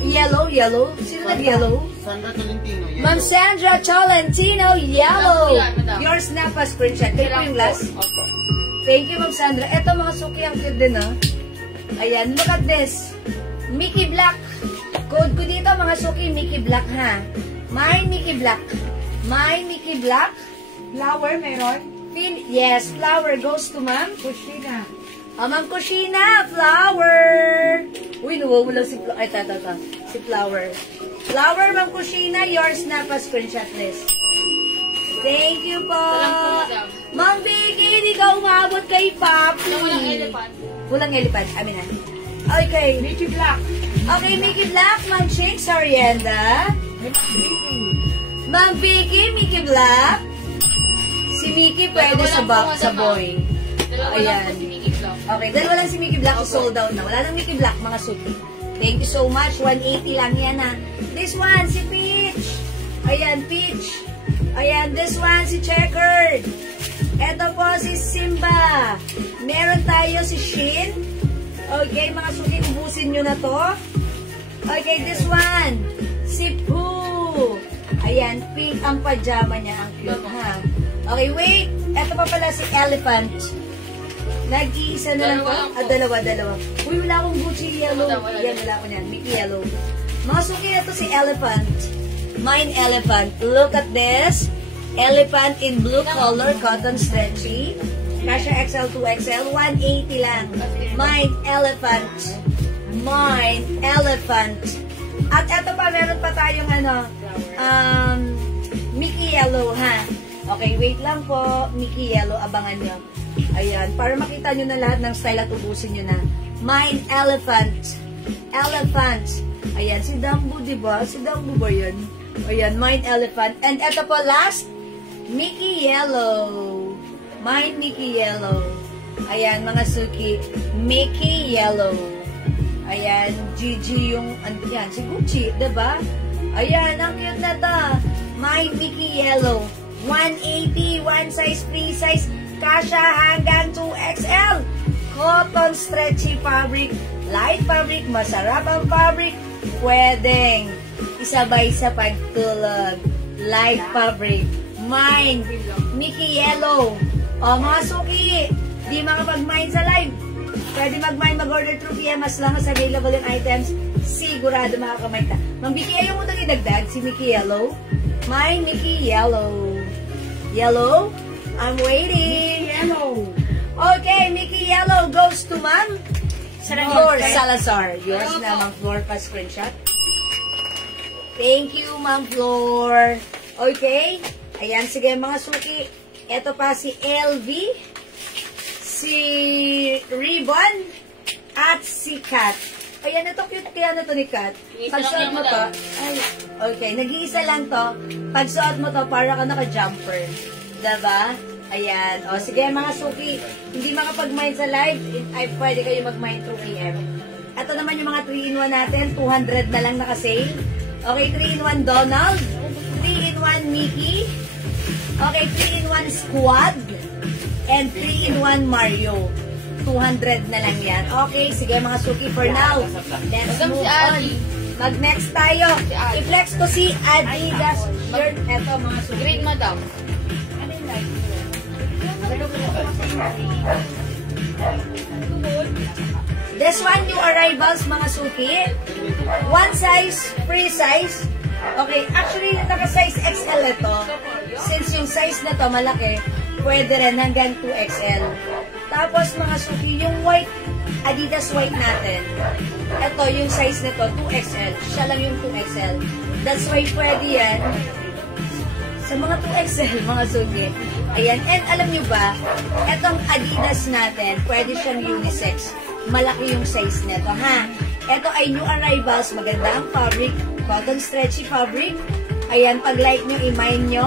Yellow, yellow. Sino nag-yellow? Sandra Tolentino, yellow. Ma'am Sandra Cholentino, yellow. Madam po yan, madam. Yours na pa screenshot. Kayo po yung last. Opo. Thank you, Ma'am Sandra. Eto mga suki ang cute din, ha? Ayan, look at this. Mickey Black. Code ko dito, mga suki, Mickey Black, ha? Mine Mickey Black. Mine Mickey Black. Flower meron? Yes, flower goes to Ma'am Kushina. Ma'am Kushina, flower. Uy, nawawala si flower. Ay, tata. Si flower. Flower, Ma'am Kushina, yours na pa screenshot list. Thank you po. Walang po, madam. Ma'am Vicky, hindi ka umabot kay Papi. Walang elephant. Walang elephant. Amin na. Okay. Mickey Black. Okay, Mickey Black, Ma'am Shake Sorienda. Ma'am Vicky, Mickey Black. Si Mickey pwede sa Dalawa lang po, sa madam. boy. Dalawa lang Ayan. po si Mickey Black. Okay, dalawa lang si Mickey Black, sold out na. Wala nang Mickey Black, mga suki. Thank you so much. 180 lang yan, ha. This one, si Peach. Ayan, Peach. Ayan, this one, si Checkered. Ito po, si Simba. Meron tayo si Shin. Okay, mga suki, ubusin nyo na to. Okay, this one, si Pooh. Ayan, pink ang pajama niya. Ang cute, ha. Okay, wait. Ito pa pala si Elephant. Nag-iisa na lang Dalawa to? lang po. Dalawa. Uy, wala akong Gucci yellow. Wala Yan, wala ko niyan. Mickey yellow. Mga suki na to si Elephant. Mine Elephant. Look at this. Elephant in blue color, cotton stretchy. Kasha XL to XL, 180 lang. Mine Elephant. Mine Elephant. At eto pa, meron pa tayong Mickey yellow, ha? Okay, wait lang po. Mickey yellow, abangan nyo. Ayan, para makita nyo na lahat ng style at ubusin nyo na. Mine Elephant. Elephant. Ayan, si Dumbo, diba? Si Dumbo ba yan? Ayan, Mine Elephant. And eto po, last, Mickey Yellow. Mine Mickey Yellow. Ayan, mga suki. Mickey Yellow. Ayan, Gigi yung, yan, si Gucci, diba? Ayan, ang cute na ta. Mine Mickey Yellow. 180, one size, free size, kasha hanggang 2XL. Cotton stretchy fabric, light fabric, masarap ang fabric, pwedeng isabay sa pagtulog. Light fabric. Mine, Mickey Yellow. O mga suki, di makapag-mine sa live. Pwede mag-mine, mag-order through PMS lang as available yung items. Sigurado makakamay ka. Ma'am Vicky, ayaw mo itong idagdag si Mickey Yellow? Mine, Mickey Yellow. Yellow? I'm waiting. Yellow. Okay, Mickey Yellow goes to Ma'am Flor Salazar. Yours na, Ma'am Flor, pa screenshot. Thank you, Ma'am Flor. Okay? Ayan, sige mga suki. Ito pa si LV, si Ribbon, at si Kat. Ayan, ito cute kaya na to ni Kat. Pagsuot mo to, ay, okay, nag-iisa lang to. Pagsuot mo to, para ka naka-jumper. Diba? Ayan. O, sige mga suki, hindi makapag-mind sa live, ay pwede kayo mag-mind 2 p.m. Ito naman yung mga 3-in-1 natin, 200 na lang naka-sale. Okay, 3-in-1 Donald, 3-in-1 Mickey, okay, 3-in-1 Squad, and 3-in-1 Mario. 200 na lang yan. Okay, sige mga suki for now. Let's move on. Mag-next tayo. I-flex ko si Adidas shirt. Eto mga suki. Green, madam. This one, new arrivals mga suki. One size, free size. Okay, actually, naka-size XL ito. Since yung size na to malaki, pwede rin hanggang 2XL. Tapos mga suki, yung white, Adidas white natin, ito yung size nito, 2XL. Siya lang yung 2XL. That's why pwede yan sa mga 2XL, mga suki. Ayan, and alam nyo ba, itong Adidas natin, pwede siyang unisex. Malaki yung size nito, ha? Ito ay new arrivals, maganda ang fabric, cotton stretchy fabric. Ayan, pag like nyo, i-mine nyo.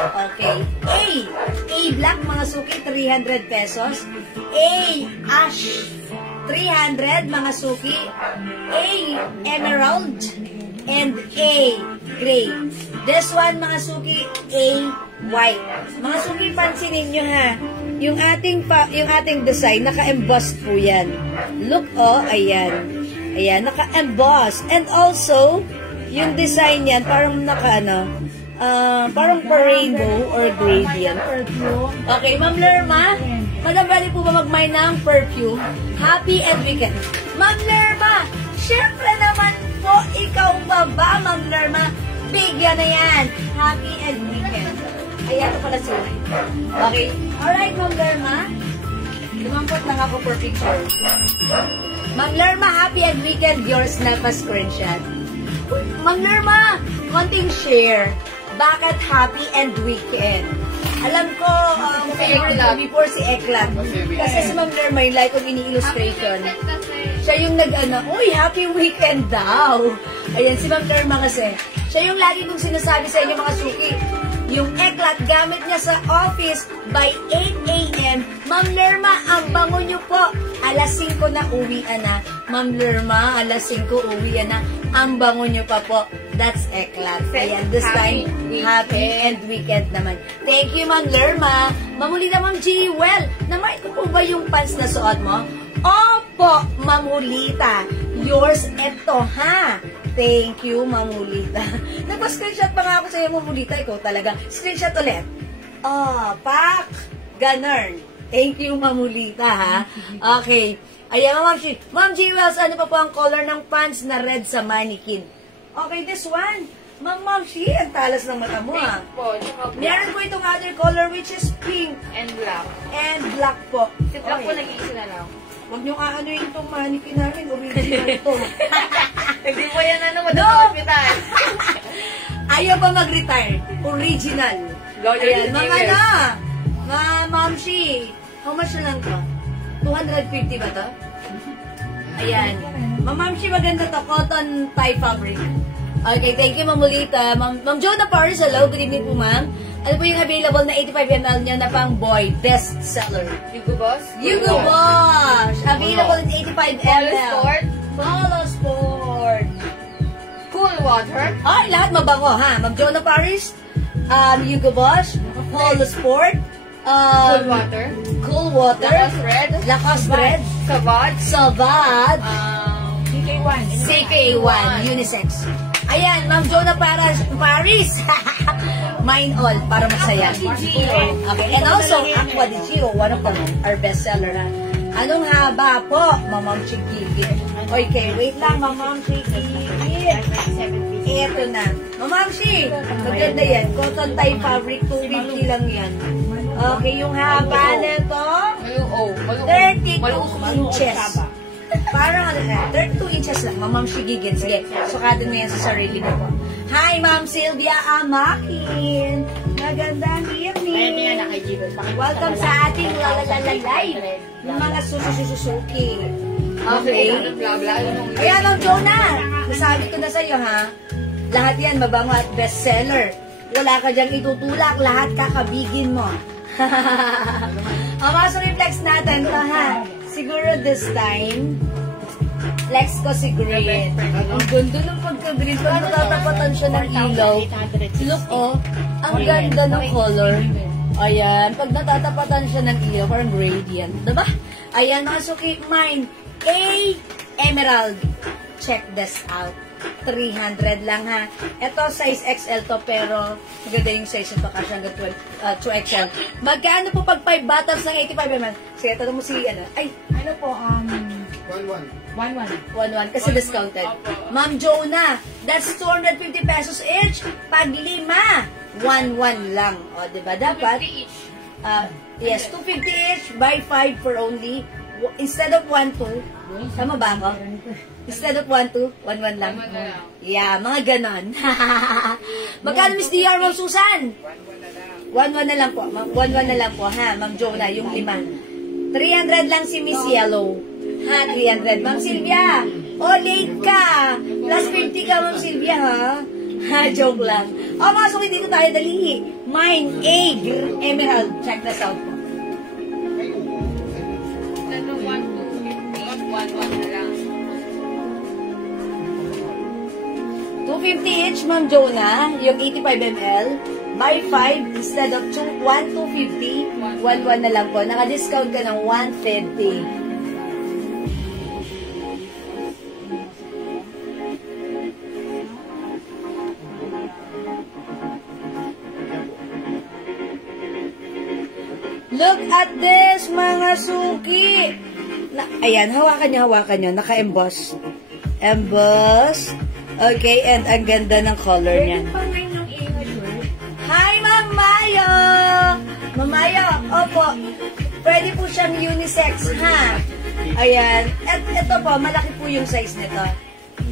Okay. A black, mga suki, 300 pesos. A ash, 300, mga suki. A emerald, and A gray. This one, mga suki, A white. Mga suki, pansinin nyo ha. Yung ating design, naka-embossed po yan. Look, oh, ayan. Ayan, naka-embossed. And also, yung design yan, parang parang rainbow or gradient. Okay, Ma'am Lerma, Madam, pwede po ba mag-mine ng perfume? Happy and weekend. Ma'am Lerma, syempre naman po, ikaw pa ba, Ma'am Lerma? Bigyan na yan. Happy and weekend. Ayan, ito pala sila. Okay. Alright, Ma'am Lerma. Lumampot lang ako for picture. Ma'am Lerma, happy and weekend. Yours na pa screenshot. Ma'am Lerma, konting share. Bakit happy and weekend? Alam ko, favorite ko before si Eklat. Kasi si Ma'am Lerma, yung like kong ini-illustration. Siya yung uy, happy weekend daw. Ayan, si Ma'am Lerma kasi. Siya yung lagi kong sinasabi sa inyo mga suki. Yung Eklat, gamit niya sa office by 8 a.m. Ma'am Lerma, ang bango niyo po. Alas 5 na uwian na. Ma'am Lerma, alas 5 uwian na. Ang bango niyo pa po. That's Eklat. Ayan, this time, happy and weekend naman. Thank you, Ma'am Lerma. Mamulita, Ma'am Jewel. Naman, ito po ba yung pants na suot mo? Opo, Mamulita. Yours, ito, ha? Thank you, Mamulita. Nagpa-screenshot pa nga ako sa'yo, Mamulita. Ikaw talaga. Screenshot ulit. Oh, pak. Ganun. Thank you, Mamulita, ha? Okay. Ayan, Ma'am Jewels, ano pa po ang color ng pants na red sa mannequin? Okay, this one. Ma'am Shi, ang talas ng mata mo, ha? Pink po. Meron po itong other color which is pink. And black. And black po. Si black po nag-iisa na lang. Huwag niyong aanuin itong mannequin namin. Original ito. Hindi po yan hospital. Ayaw ba mag-retire? Original. Ayan, Ma'am Shi, how much na lang to? 250 ba to? Ayan. Ma'am Shi, maganda to. Cotton tie fabric. Okay, thank you, Mamulita. Ma'am Jonah Paris, hello. Good evening po, ma'am. Ano po yung available na 85 ml niya na pang boy best seller? Hugo Boss? Hugo Boss! Available in 85 ml. Polo Sport? Polo Sport. Cool Water? Ay, lahat mabango, ha? Ma'am Jonah Paris, Hugo Boss, Polo Sport, Cool Water? Cool Water, Lacoste Red? Lacoste Red, Savage? Savad, CK1. CK1, unisex. Ayan, Ma'am Jonah Paris. Mine all, para masaya. Okay, and also, Aqua di Giro, one of our bestseller. Anong haba po, Ma'am Chikiki? Okay, wait lang, Ma'am Chikiki. Ito na. Ma'am Chi, maganda yan. Cotton tie fabric, 250 lang yan. Okay, yung haba nito, 32 inches. Parang 32 inches lang. Ma'am Shigigin. Sige, sukatin mo yan sa sarili mo po. Hi, Ma'am Sylvia Amakin. Magandang evening. Welcome sa ating Lalalala Live. Yung mga susususuki. Okay. Ayan, Ma'am Jonah. Nasabi ko na sa'yo, ha? Lahat yan, mabango at bestseller. Wala ka diyang itutulak. Lahat kakabigin mo. Ang mga reflex natin, ito, ha? Siguro this time, flex ko si green. Ang ganda ng pagka-green. Pag natatapatan siya ng ilaw. Look, oh. Ang ganda ng color. Ayan. Pag natatapatan siya ng ilaw, parang gradient. Diba? Ayan, mga suki. Mine. A. Emerald. Check this out. 300 lang, ha. Ito, size XL to, pero maganda yung size ito kasi hanggang 2XL. Magkano po pag 5 bottles ng 85 ml? Sige, tanong mo si, ano? Ay, Ano po, 1-1. 1-1. kasi discounted. Ma'am Jonah, that's 250 pesos each. Pag 5, 1-1 lang. O, diba? Dapat, yes, 250 each, buy 5 for only, instead of 1-2, tama ba ako? Instead of 1-2, 1-1 lang. Yeah, mga ganon. Magkano Miss DR, Ma'am Susan? 1-1 na lang po. 1-1 na lang po, ha? Ma'am Jonah, yung 5. 300 lang si Miss Yellow. Ha, 300. Ma'am Sylvia, late ka. Plus 50 ka, Ma'am Sylvia, ha? Ha, joke lang. Mga suki, dito tayo dali. Mine, A, Emerald. Check this out po. 250 each, Ma'am Jonah, yung 85 ml. Buy 5 instead of 250, 1-1 na lang po. Naka-discount ka ng 150. Look at this, mga suki! Ayan, hawakan nyo. Naka-emboss. Emboss. Okay, and ang ganda ng color niyan. Hi, Ma'am Mayo! Ma'am Mayo, opo. Pwede po siyang unisex, ha? Ayan. At ito po, malaki po yung size nito.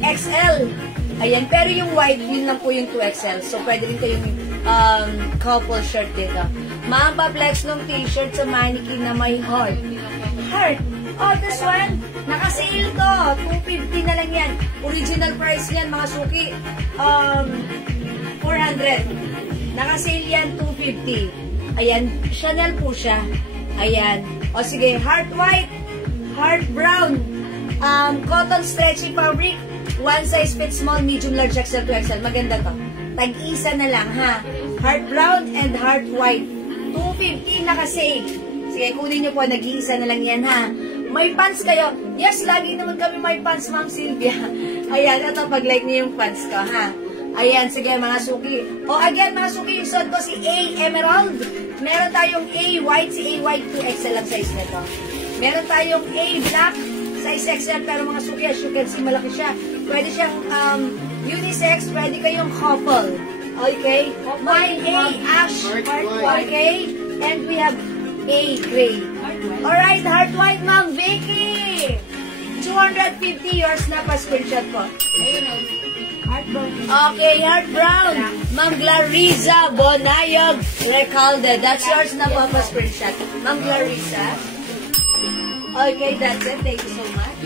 XL. Ayan, pero yung white, yun lang po yung 2XL. So, pwede rin kayong couple shirt dito. Ma'am, pa-flex ng t-shirt sa mannequin na may heart. Heart. Oh, this one, naka-sale to. 250 na lang yan. Original price niyan, mga suki, 400. Naka-sale yan, 250. Ayan, Chanel po siya. Ayan. O sige, heart white, heart brown, cotton stretchy fabric, one size fits small, medium, large, XL to XL. Maganda to. Tag-isa na lang, ha. Heart brown and heart white. 250 naka-sale. Sige, kunin nyo po, nag-iisa na lang yan, ha. May pants kayo. Yes, lagi naman kami may pants, Ma'am Sylvia. Ayan, ito, pag-like niyo yung pants ko, ha. Ayan, sige, mga suki. O, again, mga suki, yung suot ko si A, Emerald. Meron tayong A, white, si A, white, 2XL ang size nito. Meron tayong A, black, size XL, pero mga suki, as you can see, malaki siya. Pwede siyang unisex, pwede kayong couple. Okay? Mine, A, ash, okay? And we have A, gray. Alright, heart white, Ma'am Vicky. 250 yours na pa screenshot ko. Okay, heart brown. Ma'am Clariza Bonayog Recalde. That's yours na po pa screenshot. Ma'am Clariza. Okay, that's it. Thank you so much.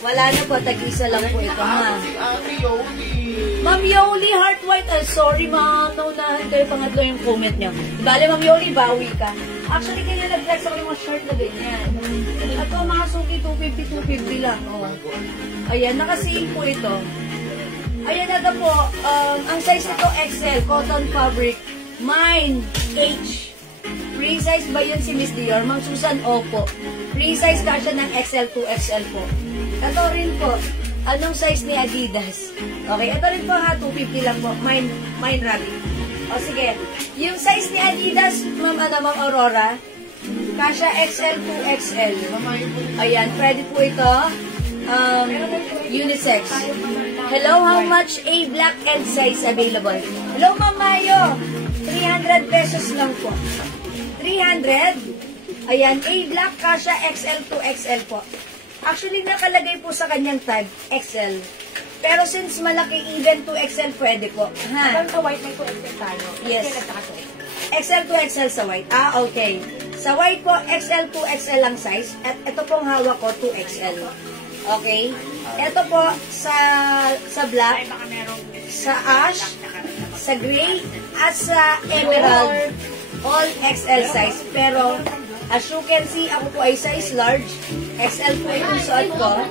Wala na po, tag-isa lang po ito, ha. Ma'am Yoli, heart white. Sorry, ma'am. Naunahan kayo pangatlo yung comment niyo. Bale, Ma'am Yoli, bawi ka. Actually, kaya nag-flex ako yung mga shirt na ganyan. Ito, mga suki, 250 lang. Oh. Ayan, naka-sale po ito. Ayan, ito po. Ang size nito, XL, cotton fabric. Mine, H. Free size ba yun si Miss Dior? Ma'am Susan, opo. Free size ka siya ng XL to XL po. Ito rin po. Anong size ni Adidas? Okay, ito rin po ha, 250 lang po. Mine rabbit. O sige, yung size ni Adidas, Ma'am Aurora, kasha XL to XL. Ayan, pwede po ito. Unisex. Hello, how much A black and size available? Hello, Ma'am Mayo. 300 pesos lang po. 300. Ayan, A black, kasha XL to XL po. Actually, nakalagay po sa kanyang tag, XL. Pero since malaki, even 2XL pwede po. Ha? Hanggang sa white may 2XL tayo. Yes. XL at saka 2XL. XL, 2XL sa white. Ah, okay. Sa white po, XL, 2XL ang size. At ito pong hawak ko, 2XL. Okay? Ito po, sa black, sa ash, sa gray, at sa emerald, all XL size. Pero, as you can see, ako po ay size large. XL po yung suot ko.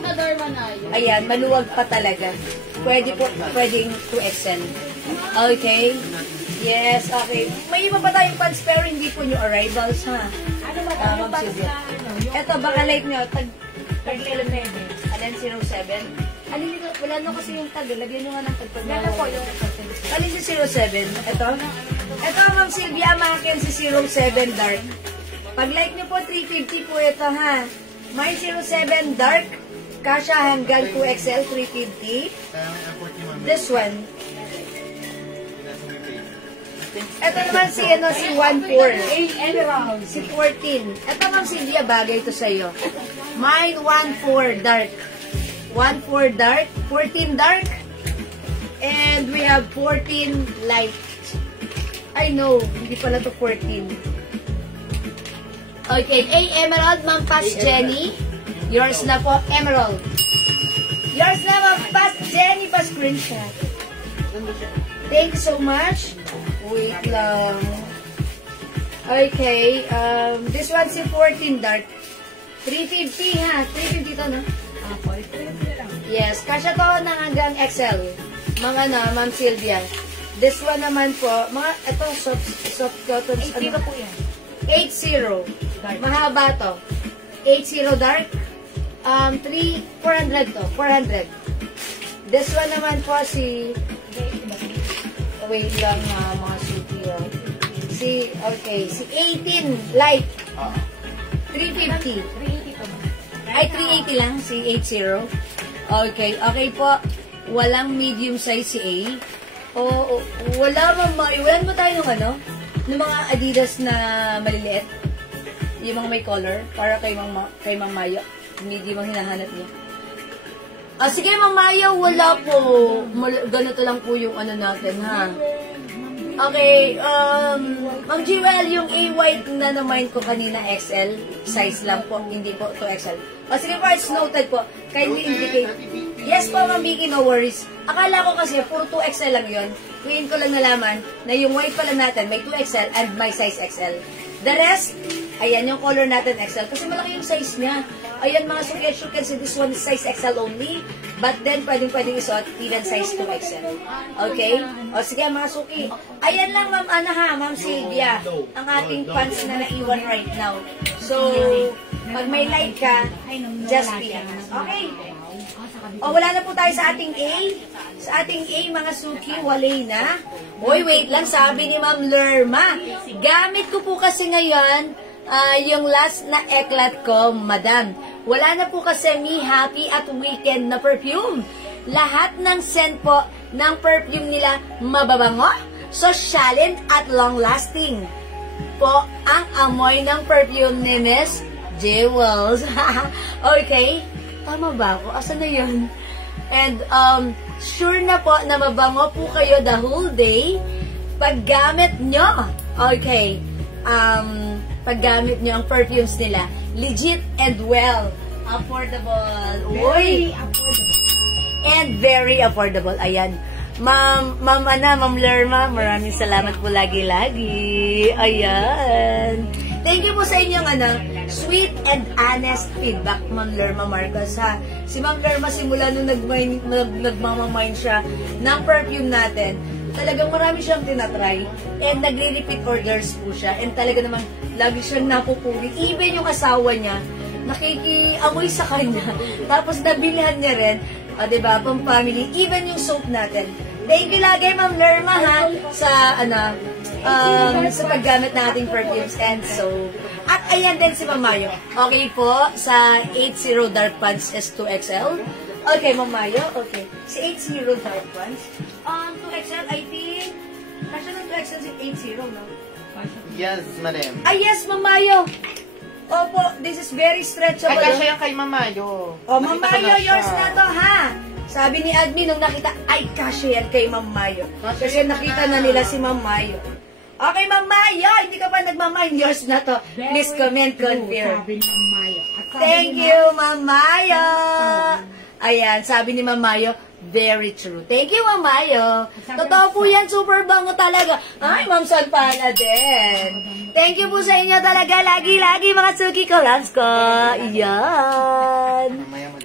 Ayan, maluwag pa talaga. Pwede po, pwedeng 2XL. Okay? Yes, okay. May iba pa tayong pants pero hindi po new arrivals, ha? Ano ba tayo Ma'am para Sylvia. sa ano? Ito, baka like nyo, tag 11. Alin 07? Alin dito, wala na kasi yung tag. Lagyan nyo nga ng tag. Yan na po yung Alin si 07? Ito? Ito, Ma'am Sylvia, makin si 07 dark. Pag like nyo po, 350 po ito, ha? May 07 dark. Kasha hanggang 2XL, 350. This one. Ito naman si 14. emerald. Si 14. Ito, Ma'am Sylvia, bagay ito sa'yo. Mine, 14 dark. 14 dark. 14 dark. And we have 14 light. I know, hindi pala to 14. Okay, emerald, Ma'am Pas Jenny. Yours na po, emerald. Yours na, Ma'am Pas Jenny, pa screenshot. Thank you so much. Wait lang. Okay, this one's si 14 dark. 350 ha, 350 to, no? Yes, kasya to ng hanggang XL. Mga na, Ma'am Sylvia. This one naman po, mga, ito, soft cotton. 80 po yan. 80. Mahaba to. 80 dark. 400 to. 400. This one naman po si... Wait lang mga suki. Okay. Si 18 light. 350. 380 po. Ay, 380 lang. Si 80. Okay. Okay po. Walang medium size si A. Wala mo tayo ng ano? Ng mga Adidas na maliliit. Yung mga may color. Para kay Mang Mayo. Medium ang hinahanap niya. Sige, Mang Mayo, wala po. Ganito lang po yung ano natin, ha? Okay, Ma'am Jewel, yung A white na na-mind ko kanina, XL. Size lang po, hindi po 2XL. Sige po, it's noted po. Kindly indicate. Yes po, Ma'am Vicky, no worries. Akala ko kasi, puro 2XL lang yun. Ngayon ko lang nalaman na yung white pala natin, may 2XL and my size XL. The rest, ayan yung color natin XL. Kasi malaki yung size niya. Ayan mga suki, as you can see, this one is size XL only. But then, pwedeng isuot, even size 2XL. Okay? O sige mga suki. Ayan lang, Ma'am Sylvia, ang ating pants na naiwan right now. So, pag may light ka, just be honest. Okay? O, wala na po tayo sa ating A. Sa ating A, mga suki, walay na. Hoy, wait lang, sabi ni Ma'am Lerma. Gamit ko po kasi ngayon, yung last na eklat ko, madam. Wala na po kasi Me Happy at Weekend na perfume. Lahat ng scent po ng perfume nila mababango, sosyalin at long-lasting. Po ang amoy ng perfume ni Miss Jewels. Okay? Tama ba ako? Asan na yun? And sure na po na mabango po kayo the whole day paggamit nyo. Okay. Paggamit nyo ang perfumes nila. Legit and well. Affordable. Very affordable. And very affordable. Ayan. Ma'am Lerma, maraming salamat po lagi-lagi. Ayan. Thank you po sa inyong sweet and honest feedback, Ma'am Lerma Marcos, ha. Si Ma'am Lerma, simula nung nagmamamind siya ng perfume natin, talagang marami siyang tinatry. And nagre-repeat orders po siya. And talaga naman, lagi siyang napupuri. Even yung asawa niya, nakikiamoy sa kanya. Tapos nabilihan niya rin, diba, pang family. Even yung soap natin. Thank you lagi, Ma'am Lerma, ha, sa paggamit nating perfumes and soap. At ayan din si Ma'am Mayo. Okay po, sa 80 Dark Pants S2XL. Okay, Ma'am Mayo, okay. Si 80 Dark Pants. 2XL, I think. Kasi ng 2XL si 80, no? Yes, madam. Yes, Ma'am Mayo. Opo, this is very stretchable. Ay, kasya yan kay Mamayo. Oh, Nakita ko Mamayo, na siya. yours na to, ha? Sabi ni admin nung nakita, ay, kasya yan kay Mamayo. Kasi nakita na nila si Mamayo. Okay, Mamayo, hindi ka pa nagmamahal, yours na to. Please comment, confirm. Sabi ni Mamayo. At sabi Thank ni you, Mamayo. Ayan, sabi ni Mamayo, very true. Thank you, Mamayo. Totoo po yan, super bango talaga. Ay, Ma'am Sanpana din. Thank you po sa inyo talaga, lagi-lagi mga suki ko, Lance ko. Yan.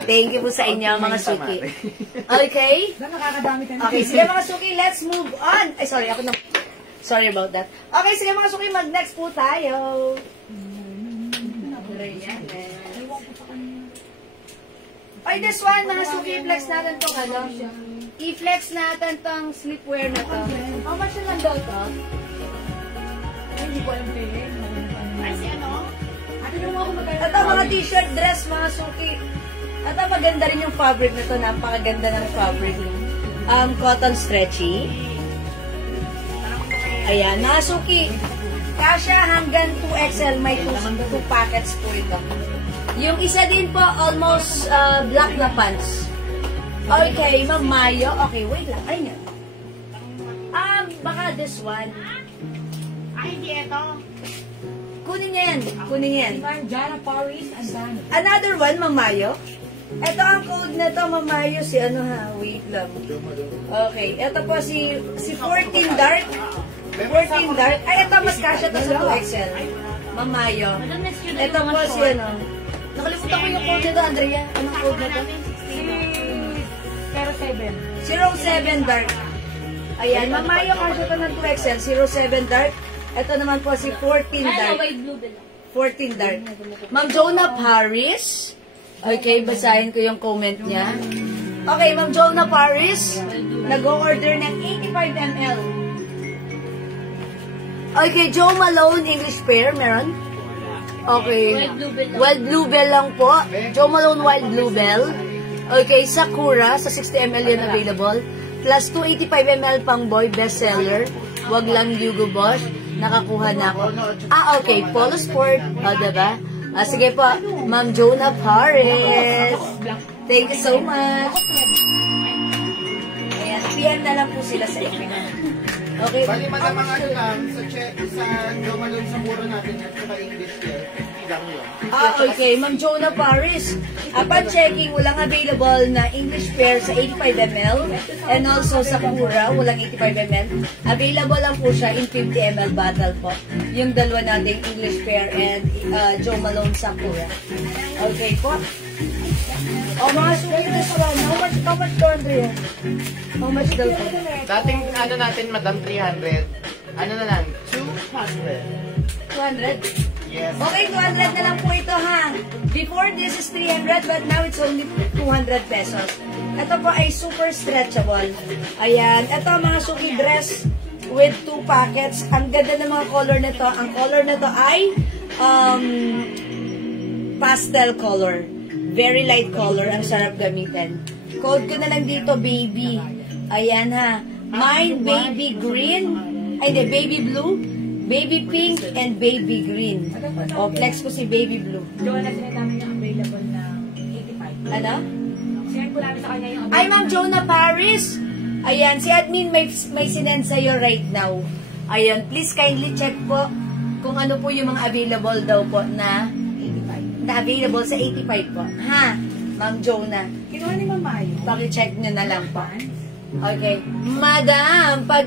Thank you po sa inyo, mga suki. Okay? Ba, nakakadami ka na. Okay, sige mga suki, let's move on. Ay, sorry, ako na. Sorry about that. Okay, sige mga suki, mag-next po tayo. Ay, this one, mga suki, i-flex natin tong ano. I-flex natin tong sleepwear na to. How much na lang daw to? Ay, hindi ko alam kayo. Ay, si ano? Ate, naman ako magkano. Ito, mga t-shirt, dress, mga suki. Ito, maganda rin yung fabric na to. Napakaganda ng fabric. Cotton stretchy. Ayan, mga suki. Kasya hanggang 2XL, may 2 packets po ito. Yung isa din po, almost black na pants. Okay, Ma'am Mayo. Okay, wait lang. Ay, nga. Baka this one. Ay, hindi ito. Kunin niya yan. Kunin niya yan. Jana Paris, and Dano. Another one, Ma'am Mayo. Ito ang code na to, Ma'am Mayo. Si ano ha? Wait lang. Okay. Ito po si 14 Dark. 14 Dark. Ay, ito mas kasya to sa 2XL. Ma'am Mayo. Madam, next yun na Ito yung po mga si short. ano. Nakalimutan ko yung code nito, Andrea. Anong code na to? Pero 7. 07 Dark. Ayan, Ma'am Mayo, kasya to ng 2XL. 07 Dark. Ito naman po si 14 Ay, Dark. white blue bill. 14 Dark. Ma'am Jonah Paris. Okay, basahin ko yung comment niya. Okay, Ma'am Jonah Paris. Nag-order ng 85 ml. Okay, Joe Malone English pair, meron? Okay. Wild Bluebell lang. Wild Bluebell lang po. Joe Malone Wild Bluebell. Okay, Sakura, sa 60 ml yan available. Plus 285 ml pang boy, bestseller. Wag lang Hugo Boss. Nakakuha na ako. Okay, Polo Sport. Diba? Sige po, Ma'am Jonah Paris. Thank you so much. Ayan, PM na lang po sila sa inyo. Okay. Bali, malamang ano lang, sa Jomalon sa muro natin at saka English here, lang yun. Okay, Ma'am Jonah Paris. Upon checking, walang available na English pair sa 85 ml and also sa Kura, walang 85 ml. Available lang po siya in 50 ml bottle po. Yung dalawa nating English pair and Joe Malone sa Kura. Okay po. Mga sulit na sa how much to, Andrea? How much daw to? Dating ano natin, Madam, 300. Ano na lang? 200. 200? Yes. Okay, 200 na lang po ito ha. Before this is 300 but now it's only 200 pesos. Ito po ay super stretchable. Ayan. Ito mga suki dress with 2 packets. Ang ganda ng mga color nito. Ang color nito ay pastel color. Very light color. Ang sarap gamitin. Code ko na lang dito, baby. Ayan ha. Mine, baby green. Ay, di, baby blue. Baby pink and baby green. O, flex ko si baby blue. Joanna, sila namin yung available na 85. Ano? Sinend ko namin sa kanya yung Ay, Ma'am Jonah Paris. Ayan, si admin may sinend sa'yo right now. Ayan, please kindly check po kung ano po yung mga available daw po na 85. Na available sa 85 po. Ha? Ma'am Jonah. Kinuha ni Mamayo. Paki-check nyo na lang po. Okay. Madam, pag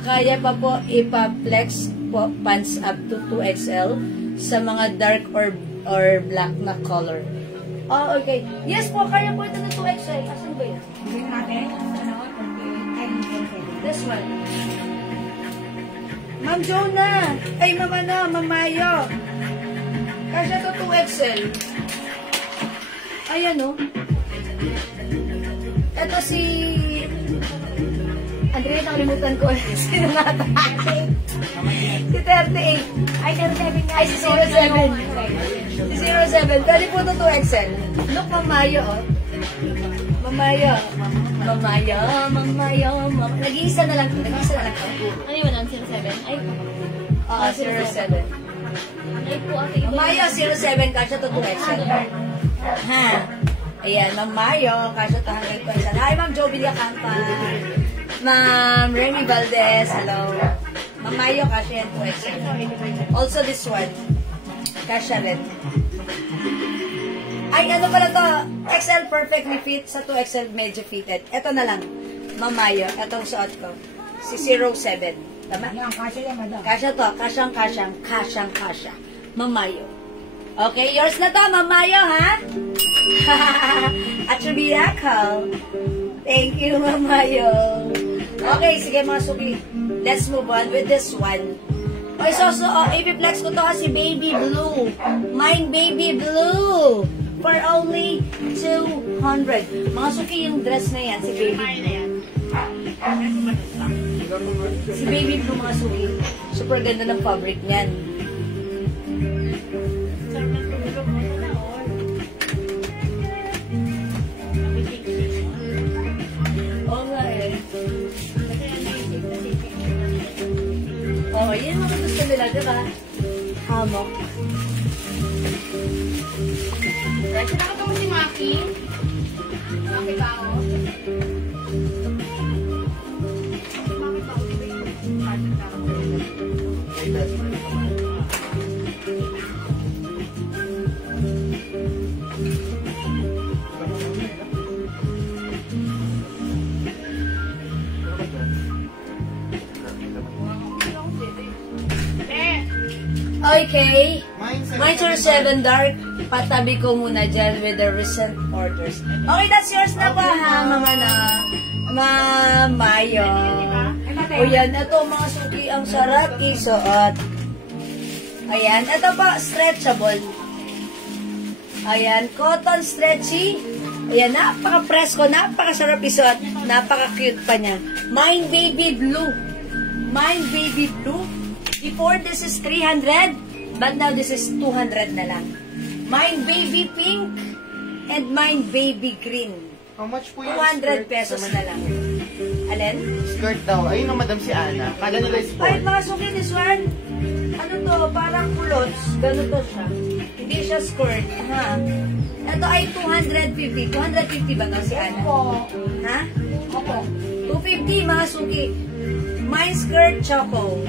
kaya pa po ipa-flex po pants up to 2XL sa mga dark or black na color. Oh, okay. Yes po, kaya po ito na 2XL. Asan ba yun? Hindi natin. Ano? This one. Ma'am Jonah. Ay, Ma'am Mayo. Kasya to 2XL. Ayan o. Ito si... Andrea, nakalimutan ko. Sino nga ito? Si 38. Ay, 37 nga. Ay, si 07. Si 07. Pwede po ito 2XL. Look, Mamayo, oh. Mamayo. Nag-iisa na lang. Nag-iisa na lang. Ano yun? 07? Ay, Oo, 07. Like po, ate. Mayo, 07, kasya to 2XL. Ha? Ayan, Ma'am Mayo, kasya to 100%. Hi, Ma'am Jo Villacampa. Ma'am Remy Valdez, hello. Ma'am Mayo, kasya yan 2XL. Also this one, kasya rin. Ay, ano pala to? XL perfectly fit, sa 2XL medyo fitted. Ito na lang, Ma'am Mayo, itong suot ko. Si 07. Tama? Yan, kasya yan, madam. Kasya to, kasyang-kasya. Mamayo. Okay, yours na to, Mamayo, ha? At your miracle. Thank you, Mamayo. Okay, sige mga suki. Let's move on with this one. Okay, so, i-flex ko to si Baby Blue. Mine Baby Blue. For only 200. Mga suki, yung dress na yan, si Baby Blue. Si Baby Blue, mga suki. Super ganda ng fabric niyan. Oo nga eh. Oo, yun mga gusto nila, diba? Hammock. Right, nakita mo si Maki? Maki tao. Okay. Mine's Mine 7 dark. Patabi ko muna dyan with the recent orders. Okay, that's yours na ba, ha, Mama na? Mayo. O yan, ito mga suki, ang sarap isuot. Ayan, ito pa, stretchable. Ayan, cotton stretchy. Ayan, napaka-presko, napaka-sarap isuot. Napaka-cute pa niya. Mine Baby Blue. Mine Baby Blue. Before, this is 300, but now this is 200 na lang. Mine Baby Pink and Mine Baby Green. How much po yung 200 pesos na lang. Alin? skirt daw? Ayun ang madam si Ana. Kala nila Ay, sport. mga suki, this one, ano to, parang kulots. Ganito siya. Hindi siya skirt. Ha? Ito ay 250. 250 ba to si Ana? Ha? Opo. 250, mga suki. Mine skirt choco.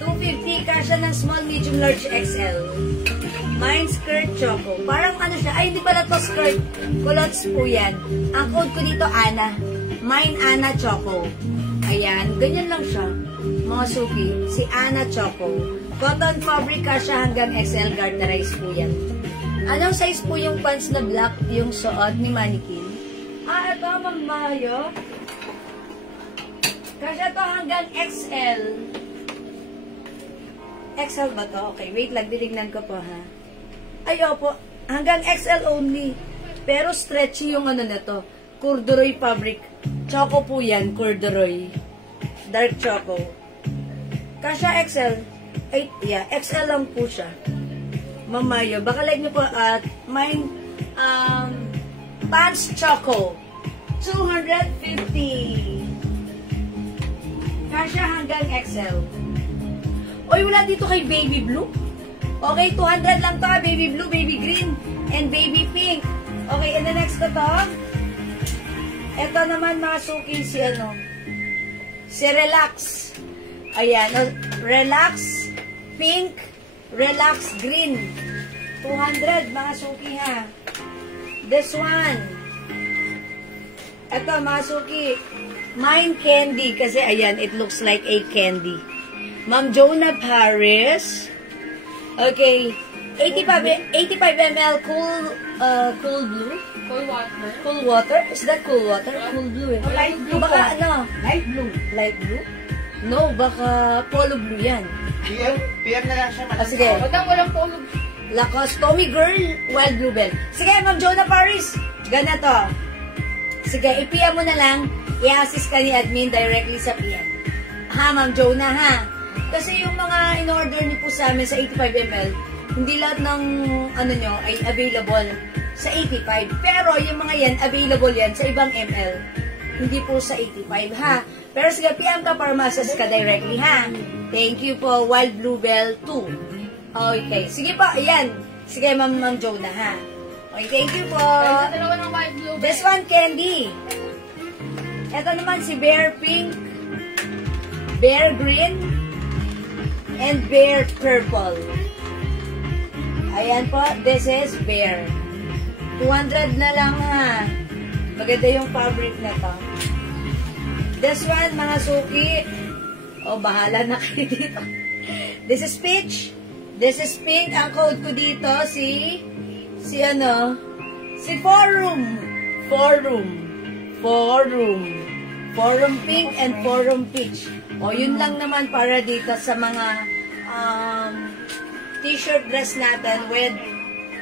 250, kasya ng small, medium, large, XL. Mine skirt choco. Parang ano siya, ay hindi pala to skirt. Culottes po yan. Ang code ko dito, Ana. Mine Ana Choco. Ayan, ganyan lang siya. Mga suki, si Ana Choco. Cotton fabric kasya hanggang XL, garterize po yan. Anong size po yung pants na black, yung suot ni Mannequin? Ito, Ma'am Mayo. Kasya to hanggang XL. XL ba to? Okay, wait lang, dilignan ko po, ha? Ay, opo, hanggang XL only. Pero stretchy yung ano nito. Corduroy fabric. Choco po yan, corduroy. Dark choco. Kasya XL. Ay, yeah, XL lang po siya. Mamayo, baka like nyo po at mine, pants choco. 250. Kasya hanggang XL. Oy, wala dito kay Baby Blue. Okay, 200 lang to, Baby Blue, Baby Green, and Baby Pink. Okay, and the next ko to. Ito naman mga suki si ano. Si Relax. Ayan, Relax Pink, Relax Green. 200 mga suki ha. This one. Ito mga suki. Mine Candy. Kasi ayan, it looks like a candy. Ma'am Jonah Paris. Okay. 85 ml cool blue. Cold water. Cool water? Is that cool water? Cool blue eh. Light blue Baka po. ano? Light blue. Light blue? No, baka polo blue yan. PM na lang siya. Ah, sige. Walang polo. Lacoste Tommy Girl Wild Bluebell. Sige, Ma'am Jonah Paris. Ganito. Sige, i-PM mo na lang. I-assist ka ni admin directly sa PM. Ha, Ma'am Jonah, ha? Kasi yung mga in-order niyo po sa amin sa 85 ml, hindi lahat ng ano nyo ay available sa 85. Pero yung mga yan, available yan sa ibang ml. Hindi po sa 85, ha? Pero sige, PM ka para masas ka directly, ha? Thank you po, Wild Bluebell 2. Okay. Sige po, ayan. Sige, Ma'am Jonah, ha? Okay, thank you po. Sa dalawa ng white blue. This one, candy. Ito naman si Bear Pink, Bear Green, and Bear Purple. Ayan po, this is Bear. 200 na lang, ha? Maganda yung fabric na to. This one, mga suki. O, bahala na kayo dito. This is peach. This is pink. Ang code ko dito, si Forum. Forum pink and forum peach. O, yun lang naman para dito sa mga t-shirt dress natin with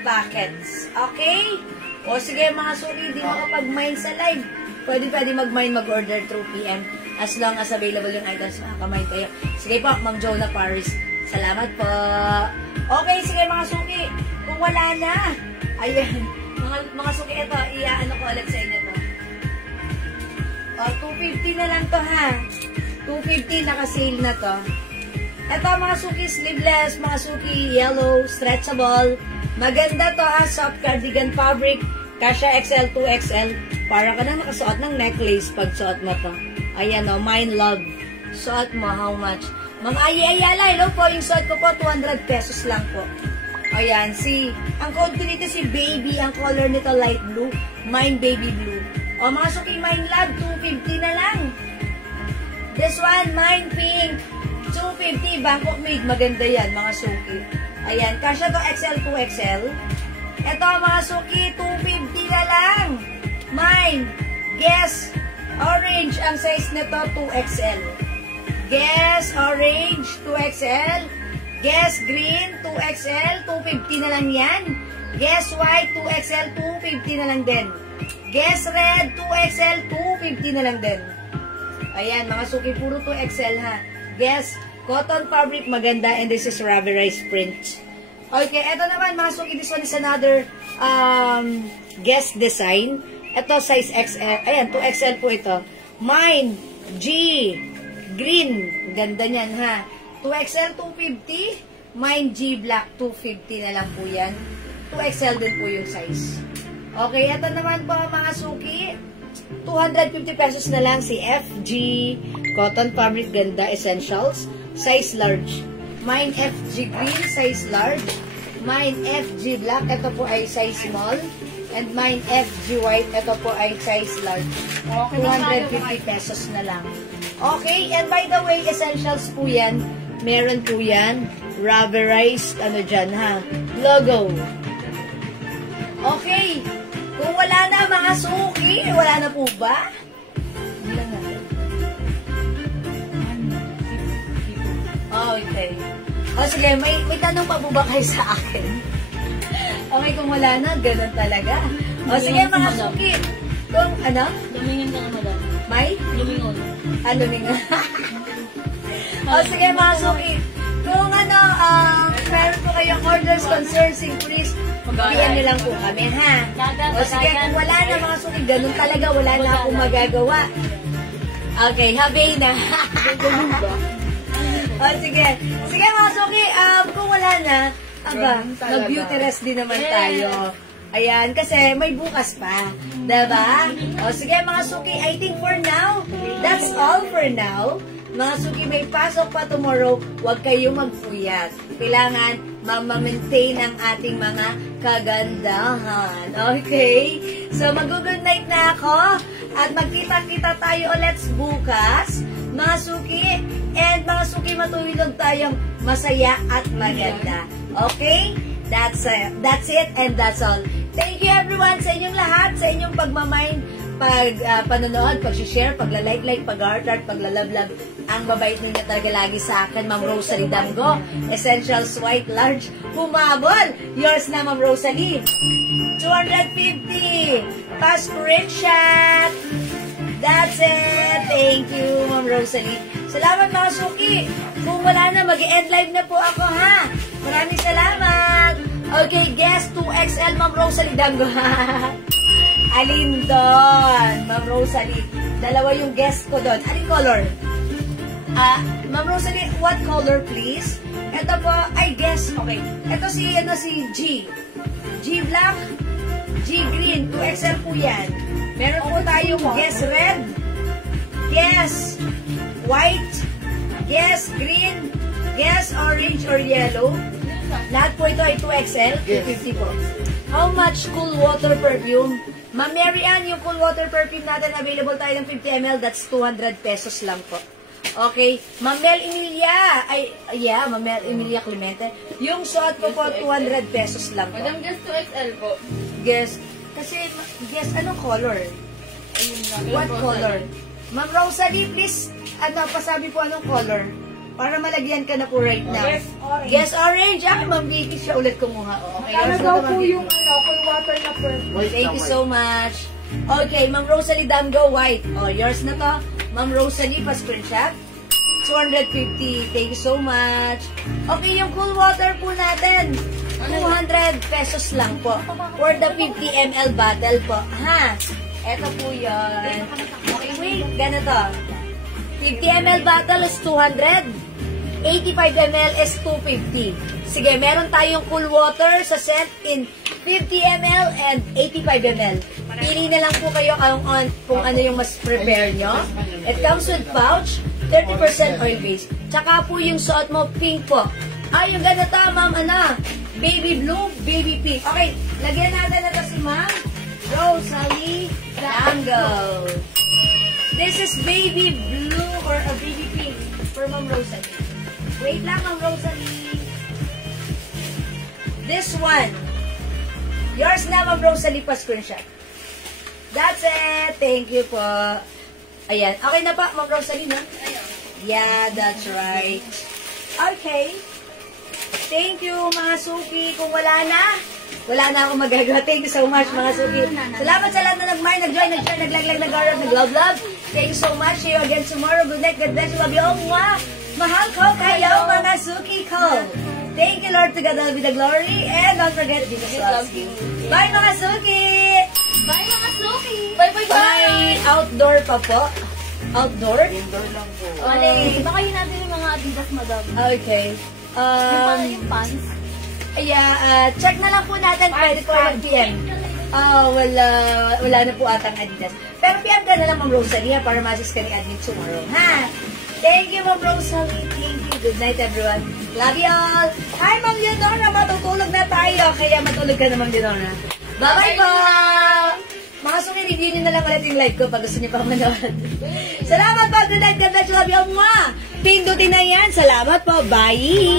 pockets. Okay? O, sige mga suki, di makapag-mine sa live. Pwede mag-mine, mag-order through PM. As long as available yung items, makaka-mine kayo. Sige po, Ma'am Jonah Paris. Salamat po. Okay, sige mga suki. Kung wala na, ayan. Mga suki, ito, iaano ko ulit sa inyo to. O, 250 na lang to, ha. 250, naka-sale na to. Ito, mga suki, sleeveless, mga suki, yellow, stretchable. Maganda to, ha. Soft cardigan fabric. Kasha XL, 2XL. Para ka na nakasuot ng necklace pag suot mo to. Ayan, o, mine love. Suot mo, how much? Ma'am Ayala, hello po. Yung suot ko po, 200 pesos lang po. Ayan, ang code ko dito si Baby. Ang color nito, light blue. Mine baby blue. O, mga suki, mine love, 250 na lang. This one, mine pink. 250, Bangkok made. Maganda yan, mga suki. Ayan, kasha to XL, 2XL. Ito, mga suki, 250 na lang. Mine, guess, orange. Ang size nito, 2XL. Guess, orange, 2XL. Guess, green, 2XL. 250 na lang yan. Guess, white, 2XL. 250 na lang din. Guess, red, 2XL. 250 na lang din. Ayan, mga suki, puro 2XL, ha. Guess, cotton fabric, maganda. And this is rubberized print. Okay, eto naman, mga suki, this one is another guest design. Ito, size XL. Ayan, 2XL po ito. Mine, G, green. Ganda niyan, ha. 2XL, 250. Mine, G, black, 250 na lang po yan. 2XL din po yung size. Okay, eto naman po, mga suki. 250 pesos na lang si FG. Cotton fabric, ganda, essentials. Size large. Mine FG green, size large. Mine FG black, ito po ay size small. And mine FG white, ito po ay size large. 250 pesos na lang. Okay, and by the way, essentials po yan. Meron po yan. Rubberized, ano dyan ha? Logo. Okay. Kung wala na mga suki, wala na po ba? Bilang natin. Okay. O sige, may tanong pa po ba kayo sa akin? Okay, kung wala na, ganun talaga. O sige, mga suki. Kung, ano? Lumingin ka na, madam. May? Lumingon. Lumingon. O sige, mga suki. Kung ano, meron po kayong orders, concerns, inquiries, PM nyo lang po kami, ha? O sige, kung wala na mga suki, ganun talaga, wala na akong magagawa. Okay, habay na. O sige. Sige mga suki, kung wala na, mag-beauty rest din naman tayo. Ayan, kasi may bukas pa. Diba? O sige mga suki, I think for now, that's all for now. Mga suki, may pasok pa tomorrow, huwag kayo magpuyat. Kailangan ma-maintain ang ating mga kagandahan. Okay? So, mag-good night na ako. At magkita-kita tayo ulit bukas. Mga suki, and mga suki, matulog tayong masaya at maganda. Okay? That's it, and that's all. Thank you everyone sa inyong lahat, sa inyong pagmamind, panonood, pag-share, pagla-like, pag-heart, pagla-love. Ang babait ninyo talaga lagi sa akin, Ma'am Rosalie Damgo. Essentials White Large. Humabol! Yours na, Ma'am Rosalie. 250. Pa-screenshot. That's it. Thank you, Ma'am Rosalie. Salamat, mga suki. Kung wala na, mag-end live na po ako, ha? Maraming salamat. Okay, guess 2XL, Ma'am Rosalie Damgo. Alin doon, Ma'am Rosalie? Dalawa yung guest ko doon. Anong color? Ma'am Rosalie, what color please? Ito po, I guess, okay. Ito si G. G black, G green, 2XL po yan. Meron po tayong guess red, guess white, guess green, guess orange or yellow. Lahat po ito ay 2XL, 250 po. How much cool water perfume? Ma'am Mary Ann, yung cool water perfume natin, available tayo ng 50 ml, that's 200 pesos lang po. Okay, Ma'am Mel Emilia, Ma'am Mel Emilia Clemente, yung suot po 200 pesos lang po. Madam, guess 2XL po. Guess, anong color? What color? Ma'am Rosalie, please, pasabi po anong color? Para malagyan ka na po right now. Guess orange. Guess orange. Ma'am Vicky, siya ulit kumuha. Okay, Ano yours na daw to, po Ma'am yung cool water na perfume? Thank you so much. Okay, Ma'am Rosalie Damgo White. Yours na to. Ma'am Rosalie, pa-screenshot. 250. Thank you so much. Okay, yung cool water po natin. 200 pesos lang po. For the 50 ml bottle po. Ha? Eto po yun. Okay, wait. Ganito. 50 ml bottle is 200. 85 ml is 250. Sige, meron tayong cool water sa set in 50 ml and 85 ml. Pili na lang po kayo kung ano yung mas prepare nyo. It comes with pouch, 30% oil base. Tsaka po yung suot mo, pink po. Yung ganito, ma'am, baby blue, baby pink. Okay, lagyan natin na to si Ma'am Rosalie Dango. This is baby blue or a baby pink for Ma'am Rosalie. Wait lang, Ma'am Rosalie. This one. Yours na, Ma'am Rosalie, pa-screenshot. That's it. Thank you po. Ayan. Okay na pa, Ma'am Rosalie, no? Yeah, that's right. Okay. Thank you, mga suki. Kung wala na akong magagawa. Thank you so much, mga suki. Salamat sa lahat na nag-mind, nag-join, nag-share, nag-like, nag-arab, nag-love. Thank you so much. See you again tomorrow. Good night. God bless you. Love you all. Mwah! Mahal ko kayo, mga suki ko. Thank you, Lord. To God be the glory. And don't forget, Jesus loves you. Bye, mga suki! Bye, mga suki! Bye! Bye! Outdoor pa po. Outdoor? Indoor lang po. Baka yun natin yung mga Adidas, madam. Okay. Yung pants. Check na lang po natin. Pwede po mag-PM. Wala na po atang Adidas. Pero PM ka na lang, Ma'am Rosalie, para ma-assist ka ni admin tomorrow. Ha? Thank you, Ma'am Rosalie. Thank you. Good night, everyone. Love you all. Hi, Ma'am Leonora. Matutulog na tayo. Kaya matulog ka na, Ma'am Leonora. Bye-bye po! Mga suki, review nyo na lang ulit yung live ko pag gusto nyo pa manood. Salamat po. Good night. God bless you. Love you all. Pindutin na yan. Salamat po. Bye!